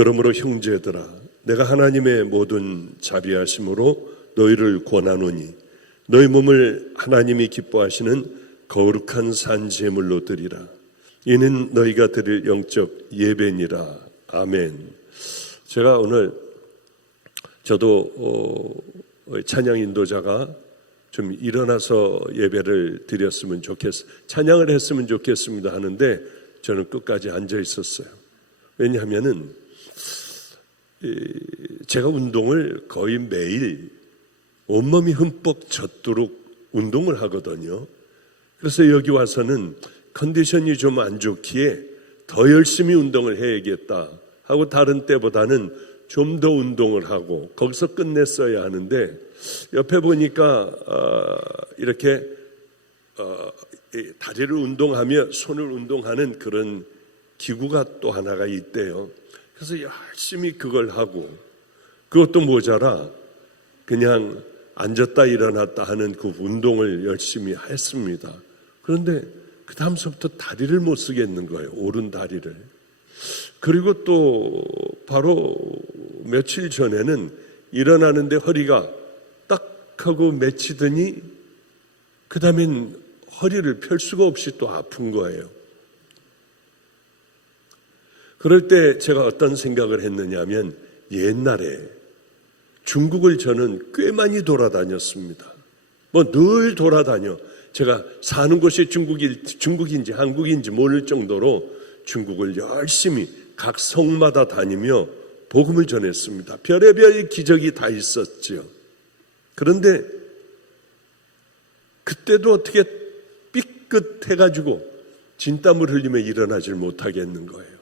그러므로 형제들아, 내가 하나님의 모든 자비하심으로 너희를 권하노니 너희 몸을 하나님이 기뻐하시는 거룩한 산 제물로 드리라. 이는 너희가 드릴 영적 예배니라. 아멘. 제가 오늘 저도 찬양 인도자가 좀 일어나서 예배를 드렸으면 찬양을 했으면 좋겠습니다 하는데 저는 끝까지 앉아 있었어요. 왜냐하면은 제가 운동을 거의 매일 온몸이 흠뻑 젖도록 운동을 하거든요. 그래서 여기 와서는 컨디션이 좀 안 좋기에 더 열심히 운동을 해야겠다 하고 다른 때보다는 좀 더 운동을 하고 거기서 끝냈어야 하는데 옆에 보니까 이렇게 다리를 운동하며 손을 운동하는 그런 기구가 또 하나가 있대요. 그래서 열심히 그걸 하고 그것도 모자라 그냥 앉았다 일어났다 하는 그 운동을 열심히 했습니다. 그런데 그 다음서부터 다리를 못 쓰겠는 거예요. 오른 다리를. 그리고 또 바로 며칠 전에는 일어나는데 허리가 딱 하고 맺히더니 그 다음엔 허리를 펼 수가 없이 또 아픈 거예요. 그럴 때 제가 어떤 생각을 했느냐면 옛날에 중국을 저는 꽤 많이 돌아다녔습니다. 늘 돌아다녀. 제가 사는 곳이 중국인지 한국인지 모를 정도로 중국을 열심히 각 성마다 다니며 복음을 전했습니다. 별의별 기적이 다 있었죠. 그런데 그때도 어떻게 삐끗해가지고 진땀을 흘리며 일어나질 못하겠는 거예요.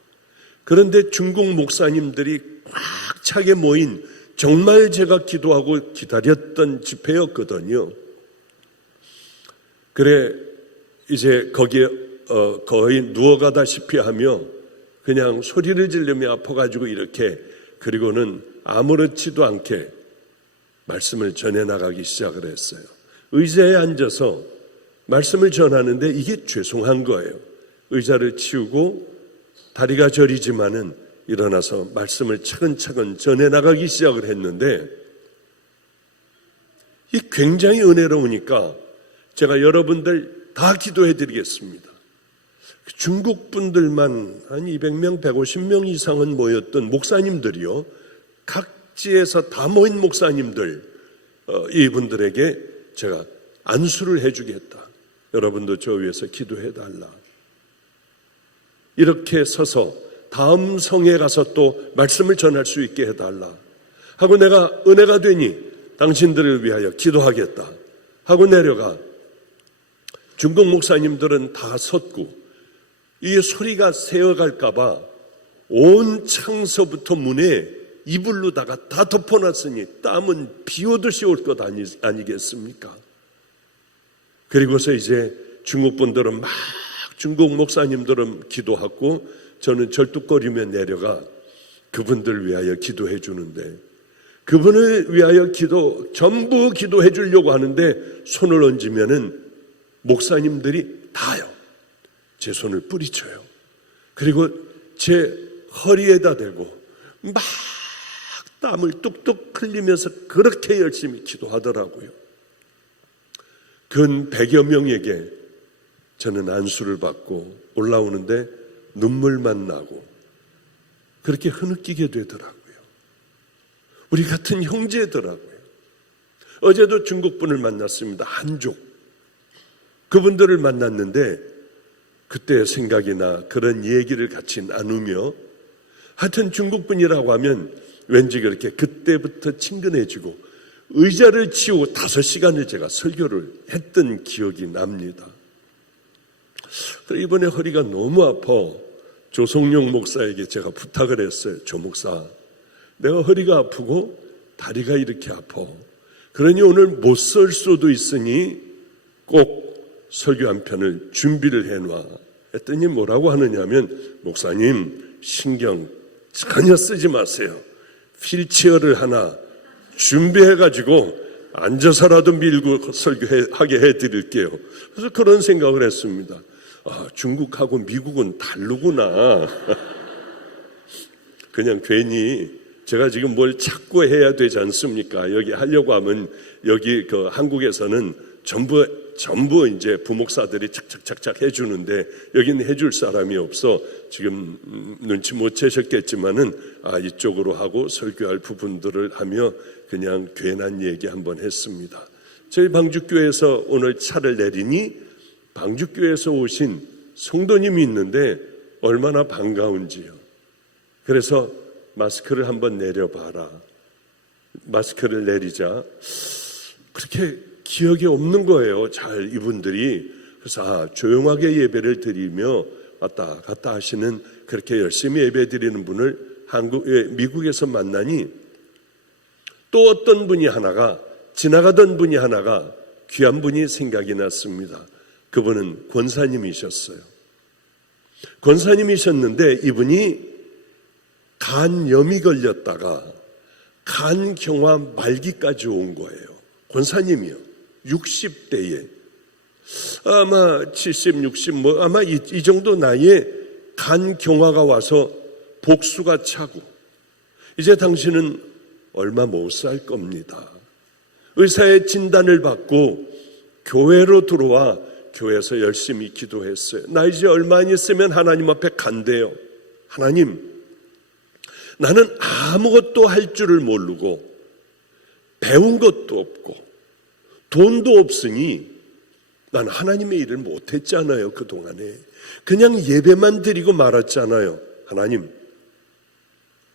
그런데 중국 목사님들이 꽉 차게 모인 정말 제가 기도하고 기다렸던 집회였거든요. 그래 이제 거기에 거의 누워가다시피 하며 그냥 소리를 지르며 아파가지고 이렇게 그리고는 아무렇지도 않게 말씀을 전해나가기 시작을 했어요. 의자에 앉아서 말씀을 전하는데 이게 죄송한 거예요. 의자를 치우고 다리가 저리지만은 일어나서 말씀을 차근차근 전해나가기 시작을 했는데 이 굉장히 은혜로우니까 제가 여러분들 다 기도해 드리겠습니다. 중국 분들만 한 200명, 150명 이상은 모였던 목사님들이요. 각지에서 다 모인 목사님들, 이분들에게 제가 안수를 해주겠다. 여러분도 저 위해서 기도해 달라. 이렇게 서서 다음 성에 가서 또 말씀을 전할 수 있게 해달라 하고 내가 은혜가 되니 당신들을 위하여 기도하겠다 하고 내려가 중국 목사님들은 다 섰고 이 소리가 새어갈까 봐 온 창서부터 문에 이불로다가 다 덮어놨으니 땀은 비 오듯이 올 것 아니겠습니까? 그리고서 이제 중국 분들은 막 중국 목사님들은 기도하고 저는 절뚝거리며 내려가 그분들 위하여 기도해 주는데 그분을 위하여 전부 기도해 주려고 하는데 손을 얹으면은 목사님들이 다요. 제 손을 뿌리쳐요. 그리고 제 허리에다 대고 막 땀을 뚝뚝 흘리면서 그렇게 열심히 기도하더라고요. 근 100여 명에게 저는 안수를 받고 올라오는데 눈물만 나고 그렇게 흐느끼게 되더라고요. 우리 같은 형제더라고요. 어제도 중국 분을 만났습니다. 한족. 그분들을 만났는데 그때 생각이 나 그런 얘기를 같이 나누며 하여튼 중국 분이라고 하면 왠지 그렇게 그때부터 친근해지고 의자를 치우고 5시간을 제가 설교를 했던 기억이 납니다. 이번에 허리가 너무 아파 조성용 목사에게 제가 부탁을 했어요. 조 목사, 내가 허리가 아프고 다리가 이렇게 아파. 그러니 오늘 못 설 수도 있으니 꼭 설교 한 편을 준비를 해놔. 했더니 뭐라고 하느냐면 목사님 신경 전혀 쓰지 마세요. 휠체어를 하나 준비해가지고 앉아서라도 밀고 설교하게 해드릴게요. 그래서 그런 생각을 했습니다. 중국하고 미국은 다르구나. 그냥 괜히 제가 지금 뭘 찾고 해야 되지 않습니까? 여기 하려고 하면 여기 그 한국에서는 전부 이제 부목사들이 착착착착 해주는데 여기는 해줄 사람이 없어 지금 눈치 못 채셨겠지만은 이쪽으로 하고 설교할 부분들을 하며 그냥 괜한 얘기 한번 했습니다. 저희 방주교회에서 오늘 차를 내리니 방주교회에서 오신 성도님이 있는데 얼마나 반가운지요. 그래서 마스크를 한번 내려봐라. 마스크를 내리자 그렇게 기억이 없는 거예요. 잘 이분들이. 그래서 조용하게 예배를 드리며 왔다 갔다 하시는 그렇게 열심히 예배 드리는 분을 미국에서 만나니 또 어떤 분이 하나가 지나가던 분이 하나가 귀한 분이 생각이 났습니다. 그분은 권사님이셨어요. 권사님이셨는데 이분이 간염이 걸렸다가 간경화 말기까지 온 거예요. 권사님이요. 60대에 아마 70, 60 아마 이 정도 나이에 간경화가 와서 복수가 차고 이제 당신은 얼마 못 살 겁니다. 의사의 진단을 받고 교회로 들어와 교회에서 열심히 기도했어요. 나 이제 얼마 안 있으면 하나님 앞에 간대요. 하나님, 나는 아무것도 할 줄을 모르고 배운 것도 없고 돈도 없으니 난 하나님의 일을 못했잖아요. 그동안에 그냥 예배만 드리고 말았잖아요. 하나님,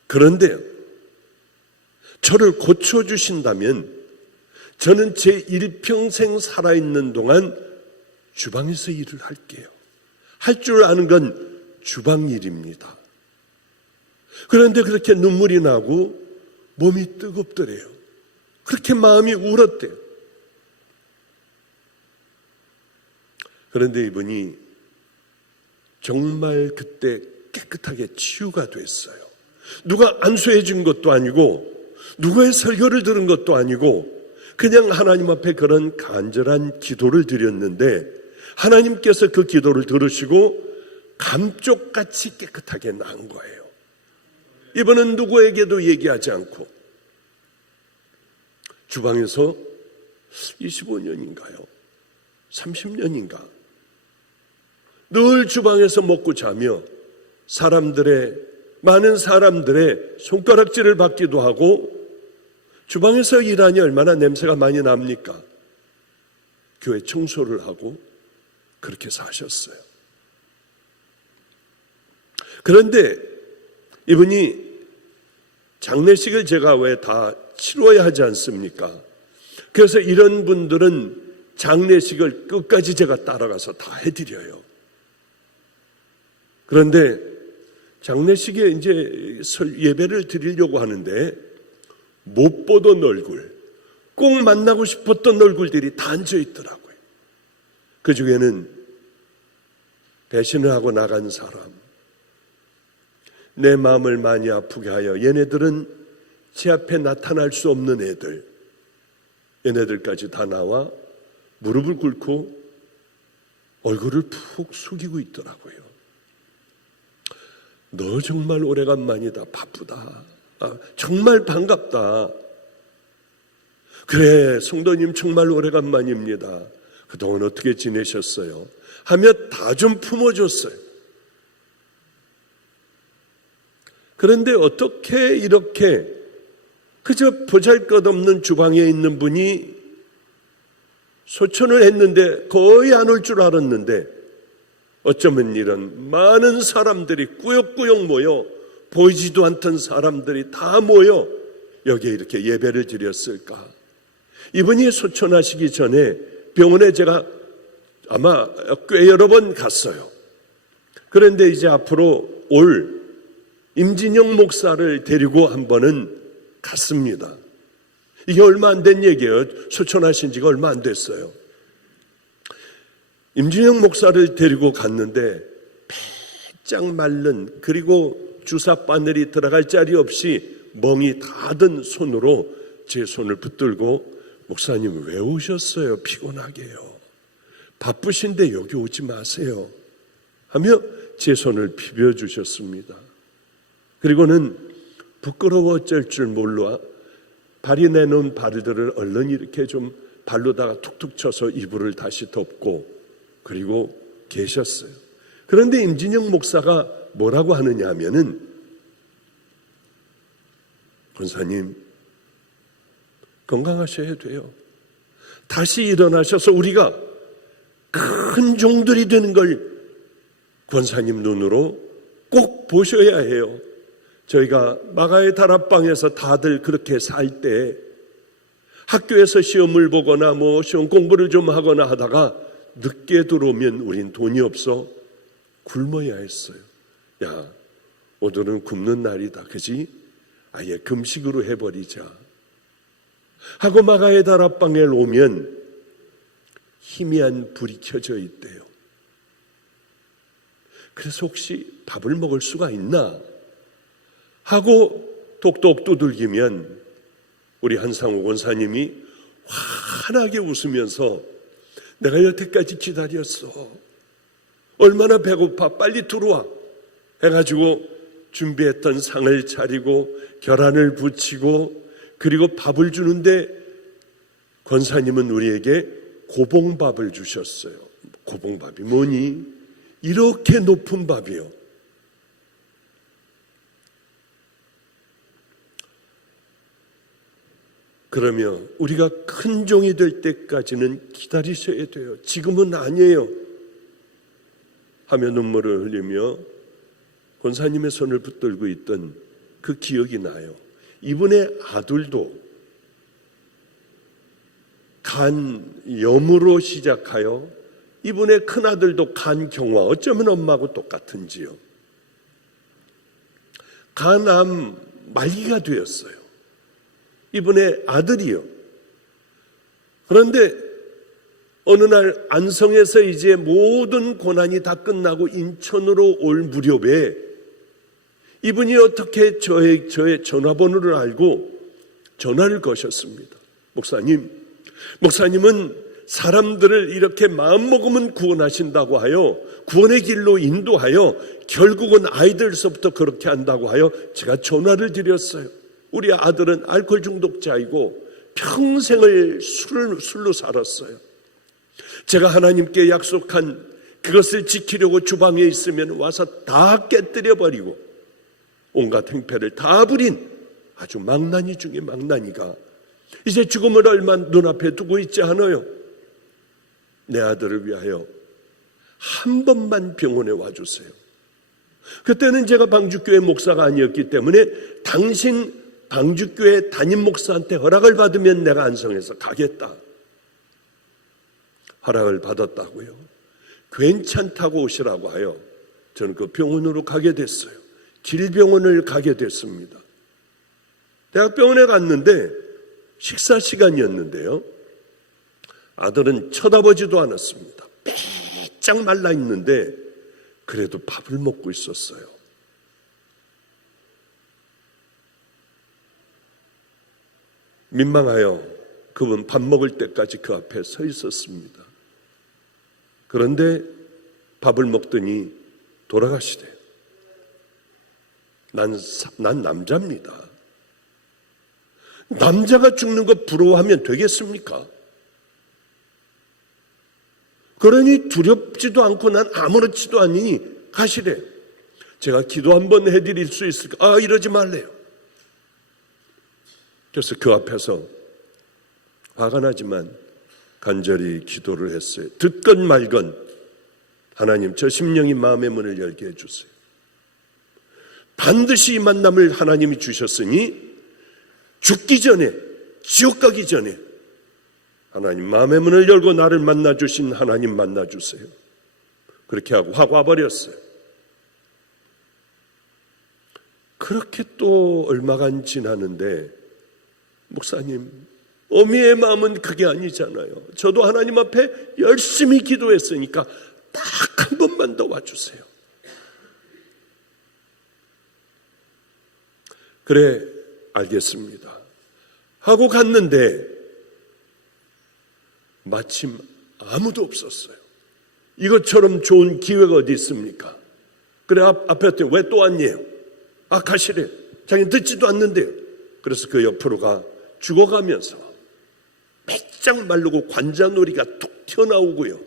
그런데 저를 고쳐주신다면 저는 제 일평생 살아있는 동안 주방에서 일을 할게요. 할 줄 아는 건 주방 일입니다. 그런데 그렇게 눈물이 나고 몸이 뜨겁더래요. 그렇게 마음이 울었대요. 그런데 이분이 정말 그때 깨끗하게 치유가 됐어요. 누가 안수해 준 것도 아니고 누구의 설교를 들은 것도 아니고 그냥 하나님 앞에 그런 간절한 기도를 드렸는데 하나님께서 그 기도를 들으시고 감쪽같이 깨끗하게 나은 거예요. 이분은 누구에게도 얘기하지 않고 주방에서 25년인가요? 30년인가? 늘 주방에서 먹고 자며 많은 사람들의 손가락질을 받기도 하고 주방에서 일하니 얼마나 냄새가 많이 납니까? 교회 청소를 하고 그렇게 사셨어요. 그런데 이분이 장례식을 제가 왜 다 치러야 하지 않습니까? 그래서 이런 분들은 장례식을 끝까지 제가 따라가서 다 해드려요. 그런데 장례식에 이제 예배를 드리려고 하는데 못 보던 얼굴, 꼭 만나고 싶었던 얼굴들이 다 앉아 있더라고요. 그 중에는 배신을 하고 나간 사람, 내 마음을 많이 아프게 하여 얘네들은 제 앞에 나타날 수 없는 애들, 얘네들까지 다 나와 무릎을 꿇고 얼굴을 푹 숙이고 있더라고요. 너 정말 오래간만이다. 바쁘다. 정말 반갑다. 그래, 성도님 정말 오래간만입니다. 그동안 어떻게 지내셨어요? 하며 다 좀 품어줬어요. 그런데 어떻게 이렇게 그저 보잘것없는 주방에 있는 분이 소천을 했는데 거의 안 올 줄 알았는데 어쩌면 이런 많은 사람들이 꾸역꾸역 모여 보이지도 않던 사람들이 다 모여 여기에 이렇게 예배를 드렸을까? 이분이 소천하시기 전에 병원에 제가 아마 꽤 여러 번 갔어요. 그런데 이제 앞으로 올 임진영 목사를 데리고 한 번은 갔습니다. 이게 얼마 안 된 얘기예요. 소천하신 지가 얼마 안 됐어요. 임진영 목사를 데리고 갔는데 바짝 마른, 그리고 주사 바늘이 들어갈 자리 없이 멍이 다 든 손으로 제 손을 붙들고 목사님 왜 오셨어요? 피곤하게요. 바쁘신데 여기 오지 마세요. 하며 제 손을 비벼주셨습니다. 그리고는 부끄러워 어쩔 줄 몰라 발이 내놓은 발들을 얼른 이렇게 좀 발로다가 툭툭 쳐서 이불을 다시 덮고 그리고 계셨어요. 그런데 임진영 목사가 뭐라고 하느냐 하면은, 권사님 건강하셔야 돼요. 다시 일어나셔서 우리가 큰 종들이 되는 걸 권사님 눈으로 꼭 보셔야 해요. 저희가 마가의 다락방에서 다들 그렇게 살 때 학교에서 시험을 보거나 시험 공부를 좀 하거나 하다가 늦게 들어오면 우린 돈이 없어 굶어야 했어요. 야, 오늘은 굶는 날이다, 그지? 아예 금식으로 해버리자 하고 마가의 다락방에 오면 희미한 불이 켜져 있대요. 그래서 혹시 밥을 먹을 수가 있나 하고 똑똑 두들기면 우리 한상호 권사님이 환하게 웃으면서 내가 여태까지 기다렸어. 얼마나 배고파. 빨리 들어와. 해가지고 준비했던 상을 차리고 계란을 부치고 그리고 밥을 주는데 권사님은 우리에게 고봉밥을 주셨어요. 고봉밥이 뭐니? 이렇게 높은 밥이요. 그러면 우리가 큰 종이 될 때까지는 기다리셔야 돼요. 지금은 아니에요. 하며 눈물을 흘리며 권사님의 손을 붙들고 있던 그 기억이 나요. 이분의 아들도 간염으로 시작하여 이분의 큰아들도 간경화, 어쩌면 엄마하고 똑같은지요. 간암 말기가 되었어요. 이분의 아들이요. 그런데 어느 날 안성에서 이제 모든 고난이 다 끝나고 인천으로 올 무렵에 이분이 어떻게 저의 전화번호를 알고 전화를 거셨습니다. 목사님은 사람들을 이렇게 마음먹으면 구원하신다고 하여 구원의 길로 인도하여 결국은 아이들서부터 그렇게 한다고 하여 제가 전화를 드렸어요. 우리 아들은 알코올 중독자이고 평생을 술로 살았어요. 제가 하나님께 약속한 그것을 지키려고 주방에 있으면 와서 다 깨뜨려버리고 온갖 행패를 다 부린 아주 망나니 중에 망나니가 이제 죽음을 얼마 눈앞에 두고 있지 않아요. 내 아들을 위하여 한 번만 병원에 와주세요. 그때는 제가 방주교회 목사가 아니었기 때문에 당신 방주교회 담임 목사한테 허락을 받으면 내가 안성에서 가겠다. 허락을 받았다고요. 괜찮다고 오시라고 하여 저는 그 병원으로 가게 됐어요. 길병원을 가게 됐습니다. 대학병원에 갔는데 식사 시간이었는데요. 아들은 쳐다보지도 않았습니다. 빼짝 말라 있는데 그래도 밥을 먹고 있었어요. 민망하여 그분 밥 먹을 때까지 그 앞에 서 있었습니다. 그런데 밥을 먹더니 돌아가시대요. 난 남자입니다. 남자가 죽는 거 부러워하면 되겠습니까? 그러니 두렵지도 않고 난 아무렇지도 않으니 가시래요. 제가 기도 한번 해드릴 수 있을까? 이러지 말래요. 그래서 그 앞에서 화가 나지만 간절히 기도를 했어요. 듣건 말건 하나님 저 심령이 마음의 문을 열게 해주세요. 반드시 이 만남을 하나님이 주셨으니 죽기 전에 지옥 가기 전에 하나님 마음의 문을 열고 나를 만나주신 하나님 만나주세요. 그렇게 하고 확 와버렸어요. 그렇게 또 얼마간 지나는데 목사님 어미의 마음은 그게 아니잖아요. 저도 하나님 앞에 열심히 기도했으니까 딱 한 번만 더 와주세요. 그래 알겠습니다 하고 갔는데 마침 아무도 없었어요. 이것처럼 좋은 기회가 어디 있습니까? 그래 앞에 왜 또 왔니요? 가시래. 자기는 듣지도 않는데요. 그래서 그 옆으로 가 죽어가면서 빼짝 마르고 관자놀이가 툭 튀어나오고요.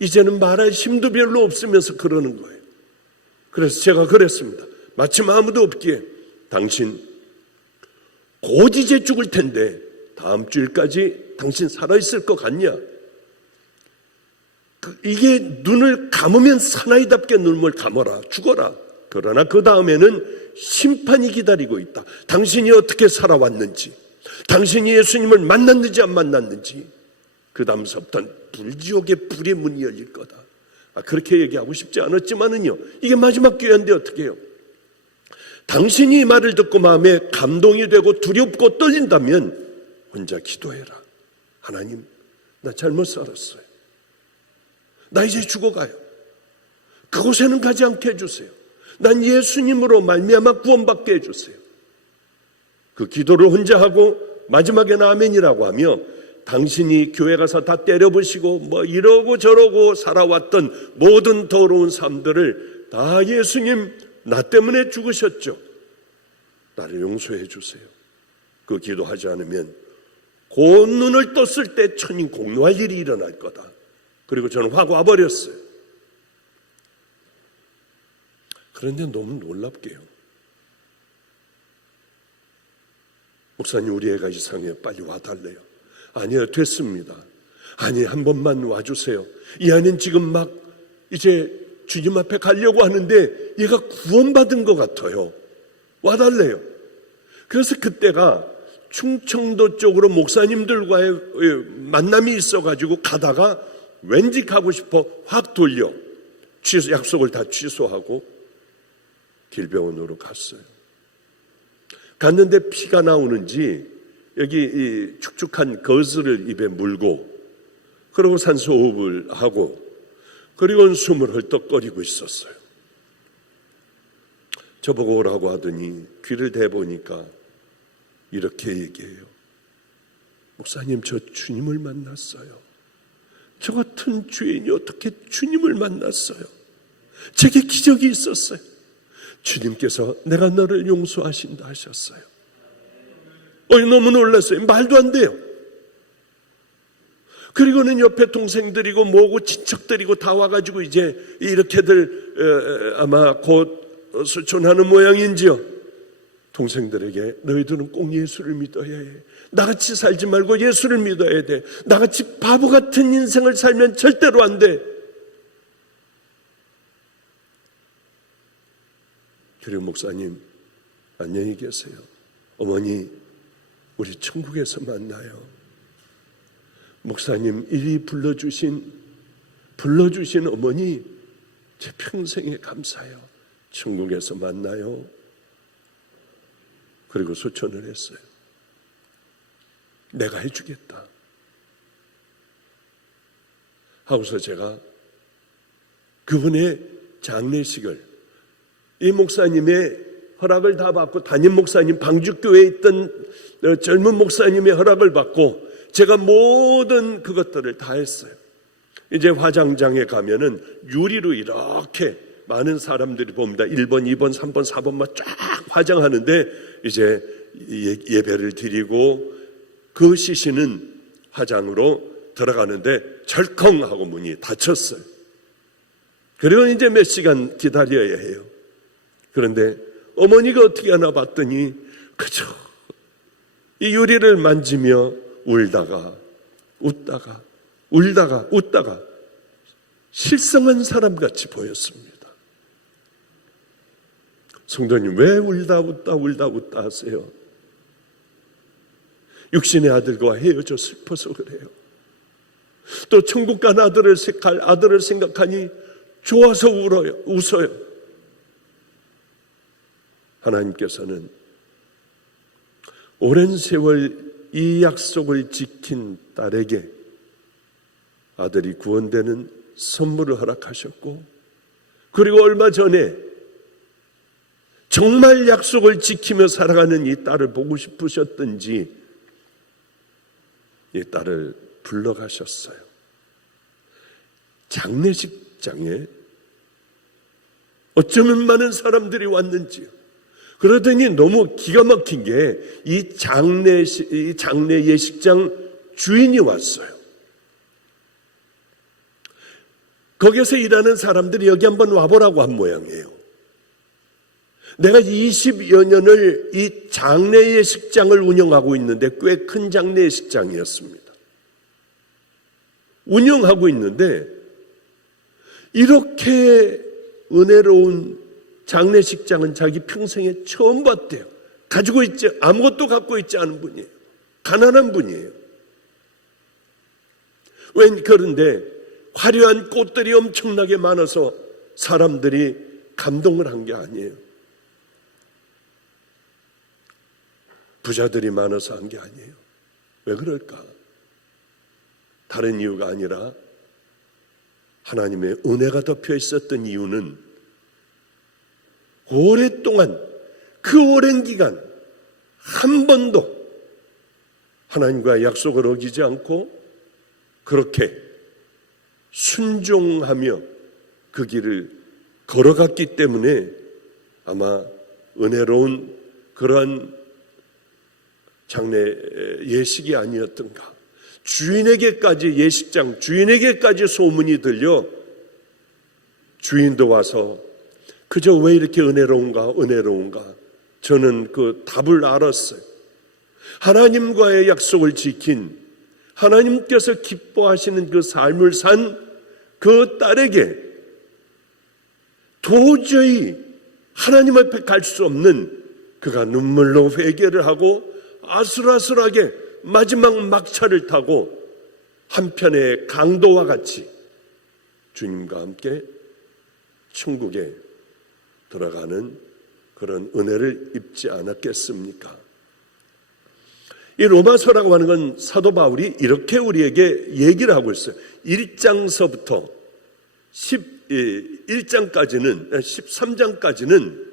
이제는 말할 힘도 별로 없으면서 그러는 거예요. 그래서 제가 그랬습니다. 마침 아무도 없기에 당신 곧 이제 죽을 텐데 다음 주일까지 당신 살아있을 것 같냐? 이게 눈을 감으면 사나이답게 눈을 감아라. 죽어라. 그러나 그 다음에는 심판이 기다리고 있다. 당신이 어떻게 살아왔는지, 당신이 예수님을 만났는지 안 만났는지, 그 다음서부터는 불지옥의 불의 문이 열릴 거다. 그렇게 얘기하고 싶지 않았지만은요, 이게 마지막 기회인데 어떻게 해요? 당신이 이 말을 듣고 마음에 감동이 되고 두렵고 떨린다면 혼자 기도해라. 하나님, 나 잘못 살았어요. 나 이제 죽어가요. 그곳에는 가지 않게 해주세요. 난 예수님으로 말미암아 구원받게 해주세요. 그 기도를 혼자 하고 마지막에는 아멘이라고 하며 당신이 교회 가서 다 때려부시고 뭐 이러고 저러고 살아왔던 모든 더러운 삶들을 다 예수님 나 때문에 죽으셨죠. 나를 용서해 주세요. 그 기도하지 않으면 곧 눈을 떴을 때 천인 공노할 일이 일어날 거다. 그리고 저는 확 와버렸어요. 그런데 너무 놀랍게요. 목사님, 우리 애가 이상해요. 빨리 와달래요. 아니요, 됐습니다. 아니, 한 번만 와주세요. 이 아이는 지금 막 이제 주님 앞에 가려고 하는데 얘가 구원받은 것 같아요. 와달래요. 그래서 그때가 충청도 쪽으로 목사님들과의 만남이 있어가지고 가다가 왠지 가고 싶어 확 돌려 약속을 다 취소하고 길병원으로 갔어요. 갔는데 피가 나오는지 여기 이 축축한 거즈를 입에 물고 그리고 산소호흡을 하고 그리고 숨을 헐떡거리고 있었어요. 저보고 오라고 하더니 귀를 대보니까 이렇게 얘기해요. 목사님, 저 주님을 만났어요. 저 같은 죄인이 어떻게 주님을 만났어요? 제게 기적이 있었어요. 주님께서 내가 너를 용서하신다 하셨어요. 너무 놀랐어요. 말도 안 돼요. 그리고는 옆에 동생들이고 뭐고 친척들이고 다 와가지고 이제 이렇게들 아마 곧 수촌하는 모양인지요. 동생들에게 너희들은 꼭 예수를 믿어야 해. 나같이 살지 말고 예수를 믿어야 돼. 나같이 바보 같은 인생을 살면 절대로 안 돼. 그리고 목사님, 안녕히 계세요. 어머니, 우리 천국에서 만나요. 목사님, 이리 불러주신 어머니, 제 평생에 감사해요. 천국에서 만나요. 그리고 소천을 했어요. 내가 해주겠다 하고서 제가 그분의 장례식을 이 목사님의 허락을 다 받고 담임 목사님, 방주교회에 있던 젊은 목사님의 허락을 받고 제가 모든 그것들을 다 했어요. 이제 화장장에 가면은 유리로 이렇게 많은 사람들이 봅니다. 1번, 2번, 3번, 4번 막 쫙 화장하는데 이제 예배를 드리고 그 시신은 화장으로 들어가는데 절컹 하고 문이 닫혔어요. 그리고 이제 몇 시간 기다려야 해요. 그런데 어머니가 어떻게 하나 봤더니 그저 이 유리를 만지며 울다가 웃다가 울다가 웃다가 실성한 사람같이 보였습니다. 성도님, 왜 울다 웃다 하세요? 육신의 아들과 헤어져 슬퍼서 그래요. 또 천국 간 아들을 생각하니 좋아서 웃어요. 하나님께서는 오랜 세월 이 약속을 지킨 딸에게 아들이 구원되는 선물을 허락하셨고, 그리고 얼마 전에 정말 약속을 지키며 살아가는 이 딸을 보고 싶으셨던지 이 딸을 불러가셨어요. 장례식장에 어쩌면 많은 사람들이 왔는지요. 그러더니 너무 기가 막힌 게 이 장례 예식장 주인이 왔어요. 거기서 일하는 사람들이 여기 한번 와보라고 한 모양이에요. 내가 20여 년을 이 장례 예식장을 운영하고 있는데, 꽤 큰 장례 예식장이었습니다. 운영하고 있는데 이렇게 은혜로운 장례식장은 자기 평생에 처음 봤대요. 가지고 있지, 아무것도 갖고 있지 않은 분이에요. 가난한 분이에요. 그런데 화려한 꽃들이 엄청나게 많아서 사람들이 감동을 한 게 아니에요. 부자들이 많아서 한 게 아니에요. 왜 그럴까? 다른 이유가 아니라 하나님의 은혜가 덮여 있었던 이유는 오랫동안, 그 오랜 기간 한 번도 하나님과의 약속을 어기지 않고 그렇게 순종하며 그 길을 걸어갔기 때문에 아마 은혜로운 그러한 장례 예식이 아니었던가. 주인에게까지, 예식장 주인에게까지 소문이 들려 주인도 와서 그저 왜 이렇게 은혜로운가 저는 그 답을 알았어요. 하나님과의 약속을 지킨, 하나님께서 기뻐하시는 그 삶을 산 그 딸에게 도저히 하나님 앞에 갈 수 없는, 그가 눈물로 회개를 하고 아슬아슬하게 마지막 막차를 타고 한편의 강도와 같이 주님과 함께 천국에 들어가는 그런 은혜를 입지 않았겠습니까? 이 로마서라고 하는 건 사도 바울이 이렇게 우리에게 얘기를 하고 있어요. 1장서부터 11장까지는, 13장까지는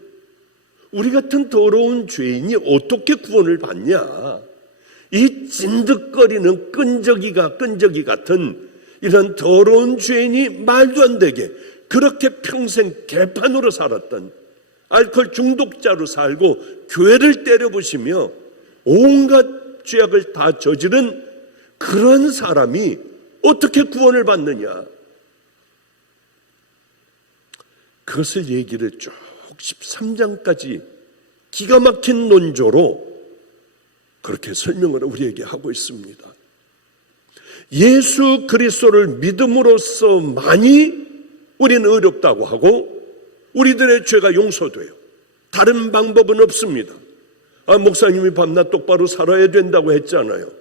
우리 같은 더러운 죄인이 어떻게 구원을 받냐, 이 찐득거리는 끈적이 같은 이런 더러운 죄인이 말도 안 되게 그렇게 평생 개판으로 살았던, 알코올 중독자로 살고 교회를 때려부시며 온갖 죄악을 다 저지른 그런 사람이 어떻게 구원을 받느냐, 그것을 얘기를 쭉 13장까지 기가 막힌 논조로 그렇게 설명을 우리에게 하고 있습니다. 예수 그리스도를 믿음으로써만이 우리는 의롭다고 하고 우리들의 죄가 용서돼요. 다른 방법은 없습니다. 목사님이 밤낮 똑바로 살아야 된다고 했잖아요.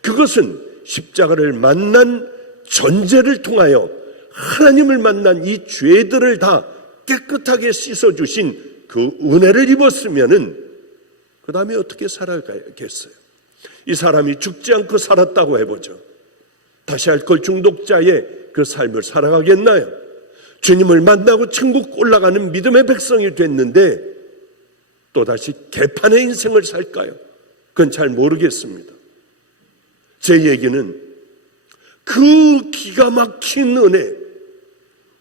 그것은 십자가를 만난 전제를 통하여 하나님을 만난 이 죄들을 다 깨끗하게 씻어주신 그 은혜를 입었으면은 그 다음에 어떻게 살아가겠어요? 이 사람이 죽지 않고 살았다고 해보죠. 다시 알코올 중독자의 그 삶을 살아가겠나요? 주님을 만나고 천국 올라가는 믿음의 백성이 됐는데 또다시 개판의 인생을 살까요? 그건 잘 모르겠습니다. 제 얘기는 그 기가 막힌 은혜,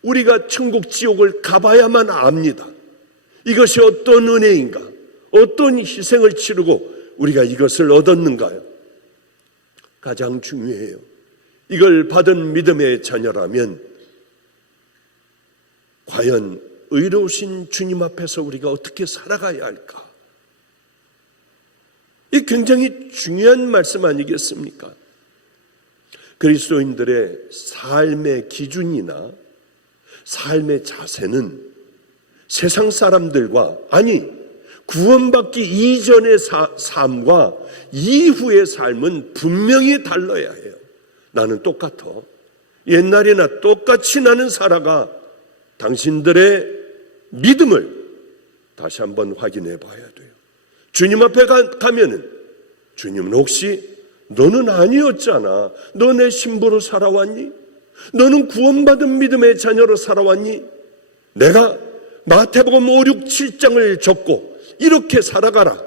우리가 천국 지옥을 가봐야만 압니다. 이것이 어떤 은혜인가, 어떤 희생을 치르고 우리가 이것을 얻었는가요? 가장 중요해요. 이걸 받은 믿음의 자녀라면 과연 의로우신 주님 앞에서 우리가 어떻게 살아가야 할까? 이 굉장히 중요한 말씀 아니겠습니까? 그리스도인들의 삶의 기준이나 삶의 자세는 세상 사람들과, 아니 구원받기 이전의 삶과 이후의 삶은 분명히 달라야 해요. 나는 똑같아. 옛날이나 똑같이 나는 살아가. 당신들의 믿음을 다시 한번 확인해 봐야 돼요. 주님 앞에 가면은 주님은 혹시 너는 아니었잖아, 너 내 신부로 살아왔니? 너는 구원받은 믿음의 자녀로 살아왔니? 내가 마태복음 5, 6, 7장을 적고 이렇게 살아가라,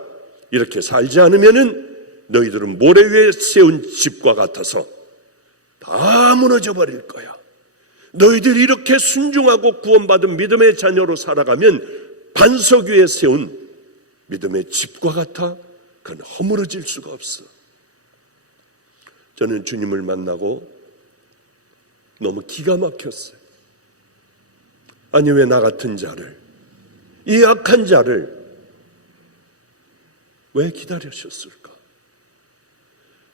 이렇게 살지 않으면은 너희들은 모래 위에 세운 집과 같아서 다 무너져 버릴 거야. 너희들이 이렇게 순종하고 구원받은 믿음의 자녀로 살아가면 반석 위에 세운 믿음의 집과 같아 그건 허물어질 수가 없어. 저는 주님을 만나고 너무 기가 막혔어요. 아니, 왜 나 같은 자를, 이 악한 자를 왜 기다리셨을까?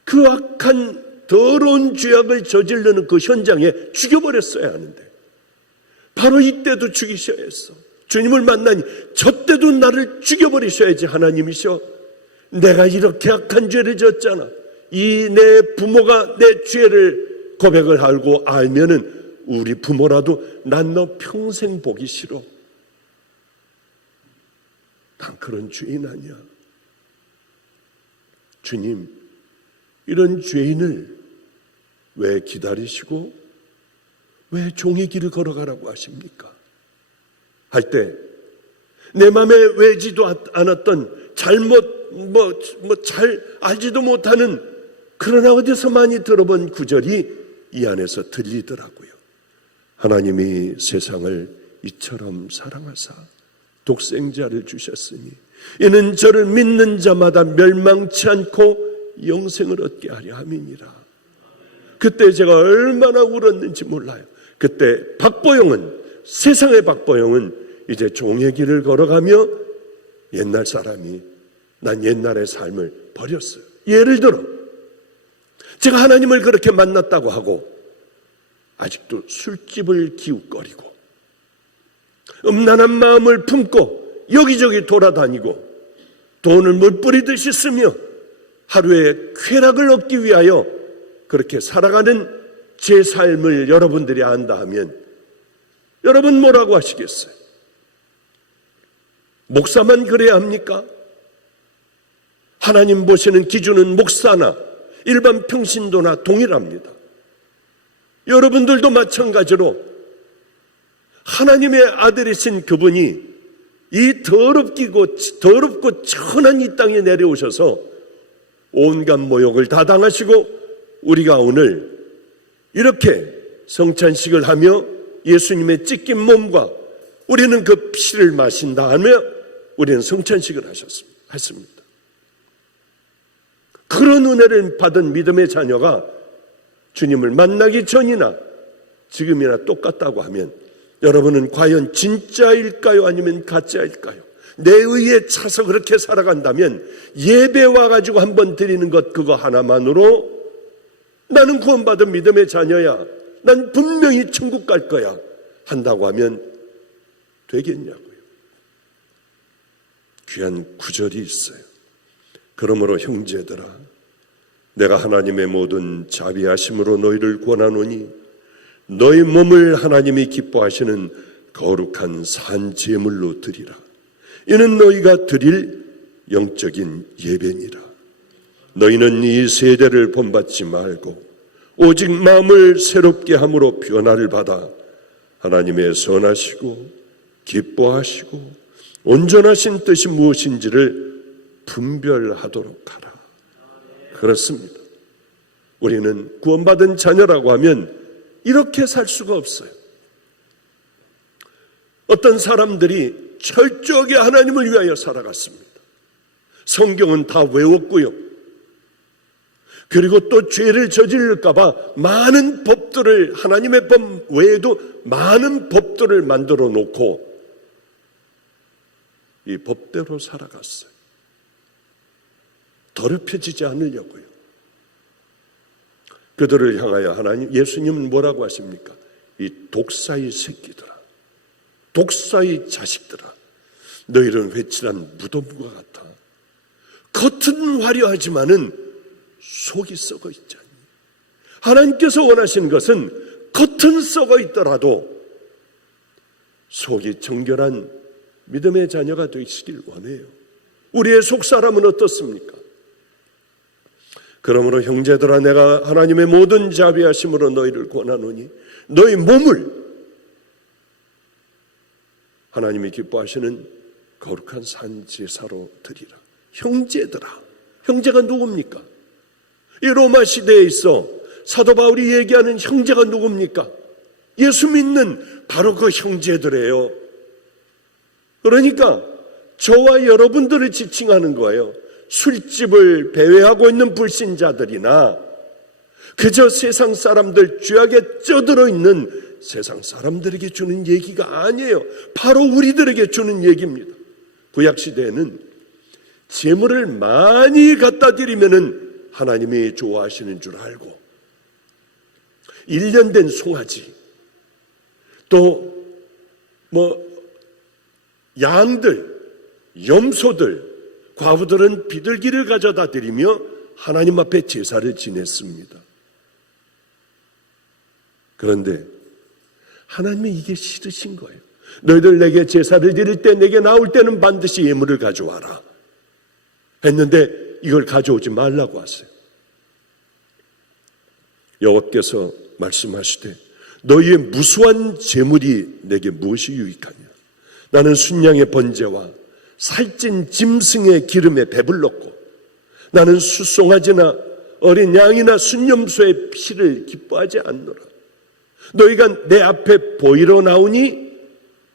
그 악한 더러운 죄악을 저지르는 그 현장에 죽여버렸어야 하는데 바로 이때도 죽이셔야 했어. 주님을 만나니 저 때도 나를 죽여버리셔야지 하나님이셔. 내가 이렇게 악한 죄를 졌잖아. 이 내 부모가 내 죄를 고백을 하고 알면은 우리 부모라도 난 너 평생 보기 싫어. 난 그런 죄인 아니야. 주님, 이런 죄인을 왜 기다리시고 왜 종의 길을 걸어가라고 하십니까? 할 때 내 마음에 외지도 않았던 잘못 잘 알지도 못하는 그러나 어디서 많이 들어본 구절이 이 안에서 들리더라고요. 하나님이 세상을 이처럼 사랑하사 독생자를 주셨으니 이는 저를 믿는 자마다 멸망치 않고 영생을 얻게 하려 함이니라. 그때 제가 얼마나 울었는지 몰라요. 그때 박보영은, 세상의 박보영은 이제 종의 길을 걸어가며 옛날 사람이, 난 옛날의 삶을 버렸어요. 예를 들어 제가 하나님을 그렇게 만났다고 하고 아직도 술집을 기웃거리고 음란한 마음을 품고 여기저기 돌아다니고 돈을 물뿌리듯이 쓰며 하루에 쾌락을 얻기 위하여 그렇게 살아가는 제 삶을 여러분들이 안다 하면 여러분 뭐라고 하시겠어요? 목사만 그래야 합니까? 하나님 보시는 기준은 목사나 일반 평신도나 동일합니다. 여러분들도 마찬가지로 하나님의 아들이신 그분이 이 더럽고 천한 이 땅에 내려오셔서 온갖 모욕을 다 당하시고 우리가 오늘 이렇게 성찬식을 하며 예수님의 찢긴 몸과 우리는 그 피를 마신 다음에 우리는 성찬식을 했습니다. 그런 은혜를 받은 믿음의 자녀가 주님을 만나기 전이나 지금이나 똑같다고 하면 여러분은 과연 진짜일까요? 아니면 가짜일까요? 내 의에 차서 그렇게 살아간다면 예배 와가지고 한번 드리는 것 그거 하나만으로 나는 구원받은 믿음의 자녀야, 난 분명히 천국 갈 거야 한다고 하면 되겠냐고요. 귀한 구절이 있어요. 그러므로 형제들아, 내가 하나님의 모든 자비하심으로 너희를 권하노니 너희 몸을 하나님이 기뻐하시는 거룩한 산 제물로 드리라. 이는 너희가 드릴 영적인 예배니라. 너희는 이 세대를 본받지 말고 오직 마음을 새롭게 함으로 변화를 받아 하나님의 선하시고 기뻐하시고 온전하신 뜻이 무엇인지를 분별하도록 하라. 그렇습니다. 우리는 구원받은 자녀라고 하면 이렇게 살 수가 없어요. 어떤 사람들이 철저하게 하나님을 위하여 살아갔습니다. 성경은 다 외웠고요. 그리고 또 죄를 저지를까 봐 많은 법들을, 하나님의 법 외에도 많은 법들을 만들어 놓고 이 법대로 살아갔어요. 더럽혀지지 않으려고요. 그들을 향하여 하나님, 예수님은 뭐라고 하십니까? 이 독사의 새끼들아, 독사의 자식들아, 너희는 회칠한 무덤과 같아. 겉은 화려하지만은 속이 썩어 있지 않니? 하나님께서 원하시는 것은 겉은 썩어 있더라도 속이 정결한 믿음의 자녀가 되시길 원해요. 우리의 속사람은 어떻습니까? 그러므로 형제들아, 내가 하나님의 모든 자비하심으로 너희를 권하노니 너희 몸을 하나님이 기뻐하시는 거룩한 산제사로 드리라. 형제들아, 형제가 누굽니까? 이 로마 시대에 있어 사도 바울이 얘기하는 형제가 누굽니까? 예수 믿는 바로 그 형제들이에요. 그러니까 저와 여러분들을 지칭하는 거예요. 술집을 배회하고 있는 불신자들이나 그저 세상 사람들, 죄악에 쩌들어 있는 세상 사람들에게 주는 얘기가 아니에요. 바로 우리들에게 주는 얘기입니다. 구약시대에는 재물을 많이 갖다 드리면은 하나님이 좋아하시는 줄 알고 1년 된 송아지, 또 양들, 염소들, 과부들은 비둘기를 가져다 드리며 하나님 앞에 제사를 지냈습니다. 그런데 하나님이 이게 싫으신 거예요. 너희들 내게 제사를 드릴 때 내게 나올 때는 반드시 예물을 가져와라 했는데 이걸 가져오지 말라고 하세요. 여호와께서 말씀하시되 너희의 무수한 제물이 내게 무엇이 유익하냐. 나는 순양의 번제와 살찐 짐승의 기름에 배불렀고 나는 수송아지나 어린 양이나 순염소의 피를 기뻐하지 않노라. 너희가 내 앞에 보이러 나오니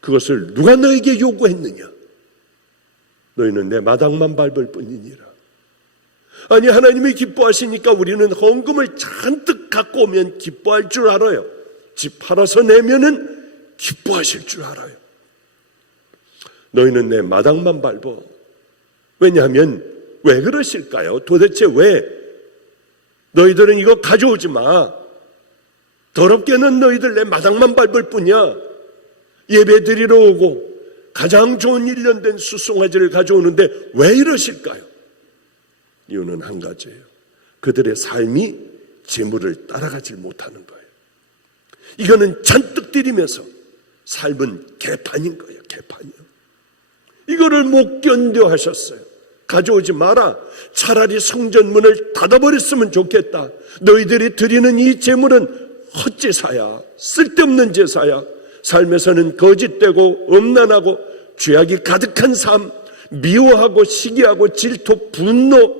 그것을 누가 너에게 요구했느냐. 너희는 내 마당만 밟을 뿐이니라. 아니, 하나님이 기뻐하시니까 우리는 헌금을 잔뜩 갖고 오면 기뻐할 줄 알아요. 집 팔아서 내면은 기뻐하실 줄 알아요. 너희는 내 마당만 밟어. 왜냐하면 왜 그러실까요? 도대체 왜? 너희들은 이거 가져오지 마. 더럽게는 너희들 내 마당만 밟을 뿐이야. 예배 드리러 오고 가장 좋은 1년 된 수송아지를 가져오는데 왜 이러실까요? 이유는 한 가지예요. 그들의 삶이 재물을 따라가질 못하는 거예요. 이거는 잔뜩 드리면서 삶은 개판인 거예요. 개판이요. 이거를 못 견뎌 하셨어요. 가져오지 마라. 차라리 성전문을 닫아버렸으면 좋겠다. 너희들이 드리는 이 재물은 헛제사야. 쓸데없는 제사야. 삶에서는 거짓되고 음란하고 죄악이 가득한 삶, 미워하고 시기하고 질투, 분노,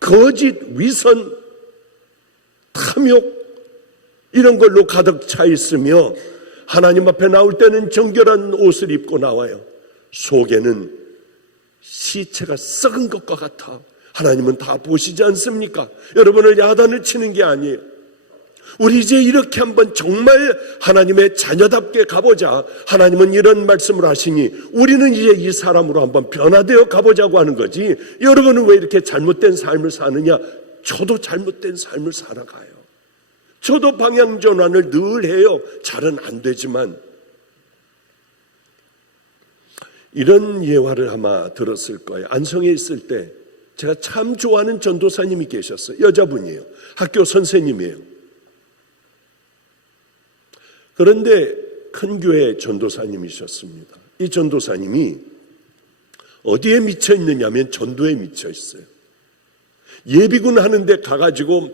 거짓, 위선, 탐욕 이런 걸로 가득 차 있으며 하나님 앞에 나올 때는 정결한 옷을 입고 나와요. 속에는 시체가 썩은 것과 같아. 하나님은 다 보시지 않습니까? 여러분을 야단을 치는 게 아니에요. 우리 이제 이렇게 한번 정말 하나님의 자녀답게 가보자. 하나님은 이런 말씀을 하시니 우리는 이제 이 사람으로 한번 변화되어 가보자고 하는 거지. 여러분은 왜 이렇게 잘못된 삶을 사느냐? 저도 잘못된 삶을 살아가요. 저도 방향전환을 늘 해요. 잘은 안 되지만. 이런 예화를 아마 들었을 거예요. 안성에 있을 때 제가 참 좋아하는 전도사님이 계셨어요. 여자분이에요. 학교 선생님이에요. 그런데 큰 교회 전도사님이셨습니다. 이 전도사님이 어디에 미쳐 있느냐면 전도에 미쳐 있어요. 예비군 하는데 가가지고 막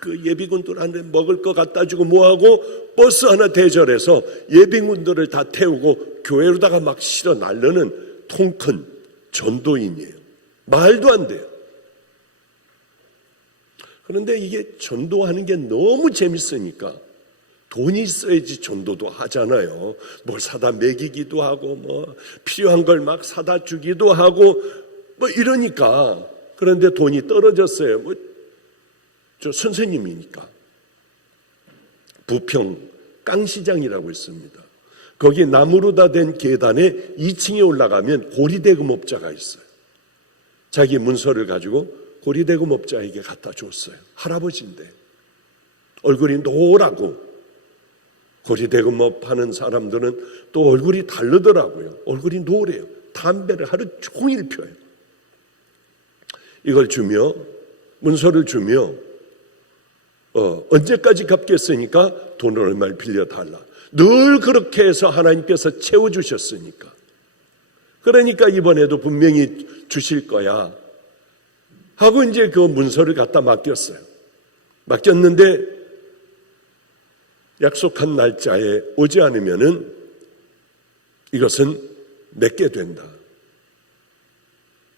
그 예비군들한테 먹을 거 갖다 주고 뭐하고 버스 하나 대절해서 예비군들을 다 태우고 교회로다가 막 실어 날르는 통큰 전도인이에요. 말도 안 돼요. 그런데 이게 전도하는 게 너무 재밌으니까 돈이 있어야지 전도도 하잖아요. 뭘 사다 먹이기도 하고 뭐 필요한 걸 막 사다 주기도 하고 뭐 이러니까. 그런데 돈이 떨어졌어요. 저 선생님이니까. 부평 깡시장이라고 있습니다. 거기 나무로 다 된 계단에 2층에 올라가면 고리대금업자가 있어요. 자기 문서를 가지고 고리대금업자에게 갖다 줬어요. 할아버지인데 얼굴이 노랗고, 고리대금업 하는 사람들은 또 얼굴이 다르더라고요. 얼굴이 노래요. 담배를 하루 종일 펴요. 이걸 주며, 문서를 주며 언제까지 갚겠으니까 돈을 얼마를 빌려달라. 늘 그렇게 해서 하나님께서 채워주셨으니까. 그러니까 이번에도 분명히 주실 거야 하고 이제 그 문서를 갖다 맡겼어요. 맡겼는데 약속한 날짜에 오지 않으면은 이것은 내게 된다.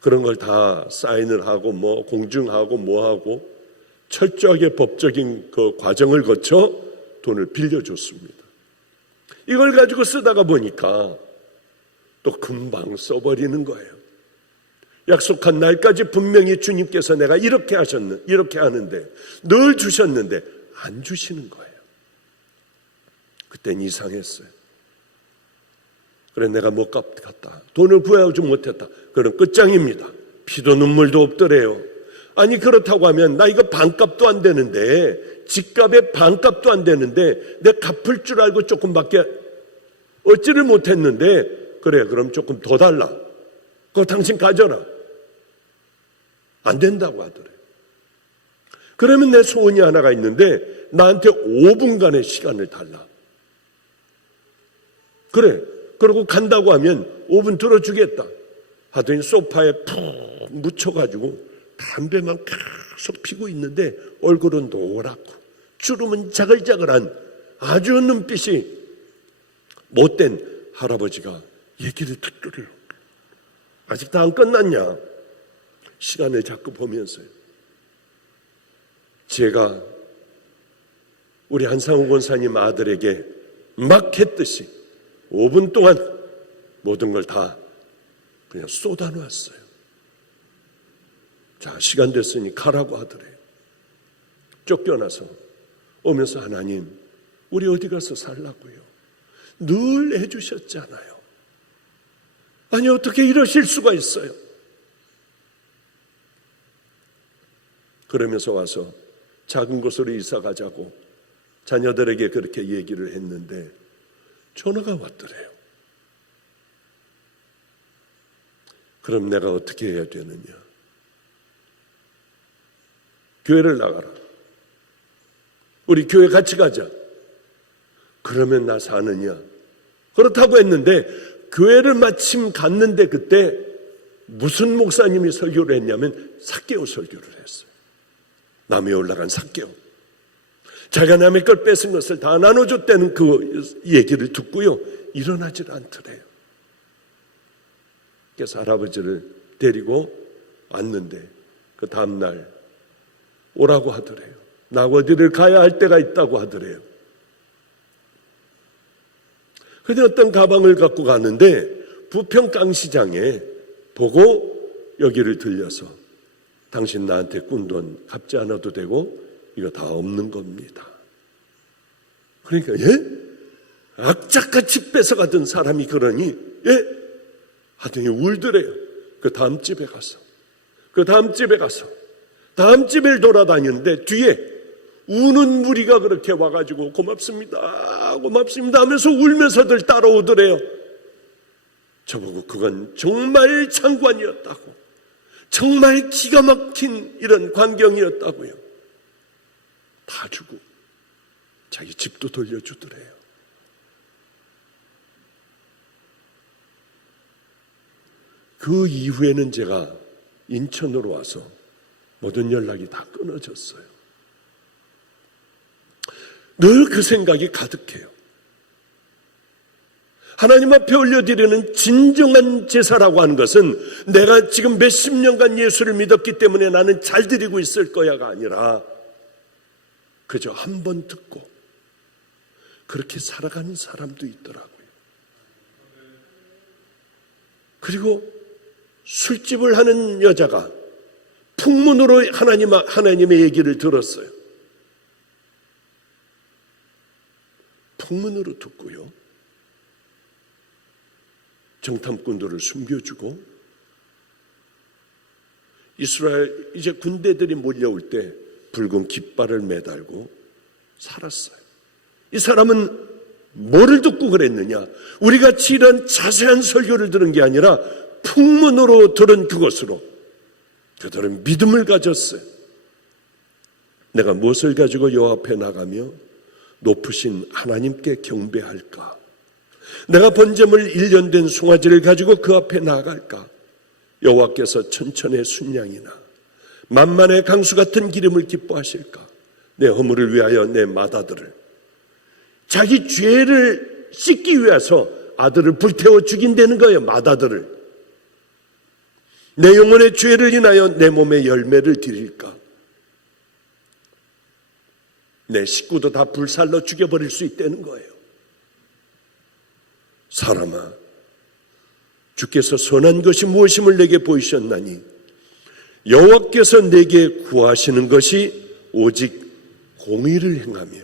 그런 걸 다 사인을 하고 뭐 공증하고 뭐하고 철저하게 법적인 그 과정을 거쳐 돈을 빌려줬습니다. 이걸 가지고 쓰다가 보니까 또 금방 써버리는 거예요. 약속한 날까지 분명히 주님께서 내가 이렇게 하는데 늘 주셨는데 안 주시는 거예요. 그땐 이상했어요. 그래 내가 못 갚았다. 돈을 구해오지 못했다. 그럼 끝장입니다. 피도 눈물도 없더래요. 아니 그렇다고 하면 나 이거 반값도 안 되는데, 집값의 반값도 안 되는데 내 갚을 줄 알고 조금밖에 얻지를 못했는데, 그래 그럼 조금 더 달라. 그거 당신 가져라. 안 된다고 하더래요. 그러면 내 소원이 하나가 있는데 나한테 5분간의 시간을 달라. 그래 그러고 간다고 하면 5분 들어주겠다 하더니 소파에 푹 묻혀가지고 담배만 계속 피고 있는데 얼굴은 노랗고 주름은 자글자글한 아주 눈빛이 못된 할아버지가 얘기를 듣더래요. 아직 다 안 끝났냐? 시간을 자꾸 보면서요. 제가 우리 한상우 권사님 아들에게 막 했듯이 5분 동안 모든 걸 다 그냥 쏟아놓았어요. 자, 시간 됐으니 가라고 하더래요. 쫓겨나서 오면서 하나님, 우리 어디 가서 살라고요? 늘 해주셨잖아요. 아니 어떻게 이러실 수가 있어요? 그러면서 와서 작은 곳으로 이사 가자고 자녀들에게 그렇게 얘기를 했는데 전화가 왔더래요. 그럼 내가 어떻게 해야 되느냐? 교회를 나가라. 우리 교회 같이 가자. 그러면 나 사느냐? 그렇다고 했는데 교회를 마침 갔는데 그때 무슨 목사님이 설교를 했냐면 삭개오 설교를 했어요. 남에 올라간 삭개오. 자기가 남의 걸 뺏은 것을 다 나눠줬다는 그 얘기를 듣고요. 일어나질 않더래요. 그래서 할아버지를 데리고 왔는데 그 다음날 오라고 하더래요. 나 어디를 가야 할 때가 있다고 하더래요. 그런데 어떤 가방을 갖고 가는데 부평 깡시장에 보고 여기를 들려서 당신 나한테 꾼 돈 갚지 않아도 되고 이거 다 없는 겁니다. 그러니까 악착같이 뺏어가던 사람이 그러니 하더니 울더래요. 그 다음 집에 가서 다음 집을 돌아다니는데 뒤에 우는 무리가 그렇게 와가지고 고맙습니다 하면서 울면서들 따라오더래요. 저보고 그건 정말 장관이었다고, 정말 기가 막힌 이런 광경이었다고요. 다 주고 자기 집도 돌려주더래요. 그 이후에는 제가 인천으로 와서 모든 연락이 다 끊어졌어요. 늘 그 생각이 가득해요. 하나님 앞에 올려드리는 진정한 제사라고 하는 것은 내가 지금 몇십 년간 예수를 믿었기 때문에 나는 잘 드리고 있을 거야가 아니라 그저 한 번 듣고 그렇게 살아가는 사람도 있더라고요. 그리고 술집을 하는 여자가 풍문으로 하나님의 얘기를 들었어요. 풍문으로 듣고요. 정탐꾼들을 숨겨주고 이스라엘 이제 군대들이 몰려올 때 붉은 깃발을 매달고 살았어요. 이 사람은 뭐를 듣고 그랬느냐? 우리가 이런 자세한 설교를 들은 게 아니라 풍문으로 들은 그것으로 그들은 믿음을 가졌어요. 내가 무엇을 가지고 여호와 앞에 나가며 높으신 하나님께 경배할까? 내가 번제물 1년 된 송아지를 가지고 그 앞에 나아갈까? 여호와께서 천천의 순양이나 만만의 강수 같은 기름을 기뻐하실까? 내 허물을 위하여 내 맏아들을, 자기 죄를 씻기 위해서 아들을 불태워 죽인다는 거예요. 맏아들을. 내 영혼의 죄를 인하여 내 몸에 열매를 드릴까? 내 식구도 다 불살로 죽여버릴 수 있다는 거예요. 사람아, 주께서 선한 것이 무엇임을 내게 보이셨나니 여호와께서 내게 구하시는 것이 오직 공의를 행하며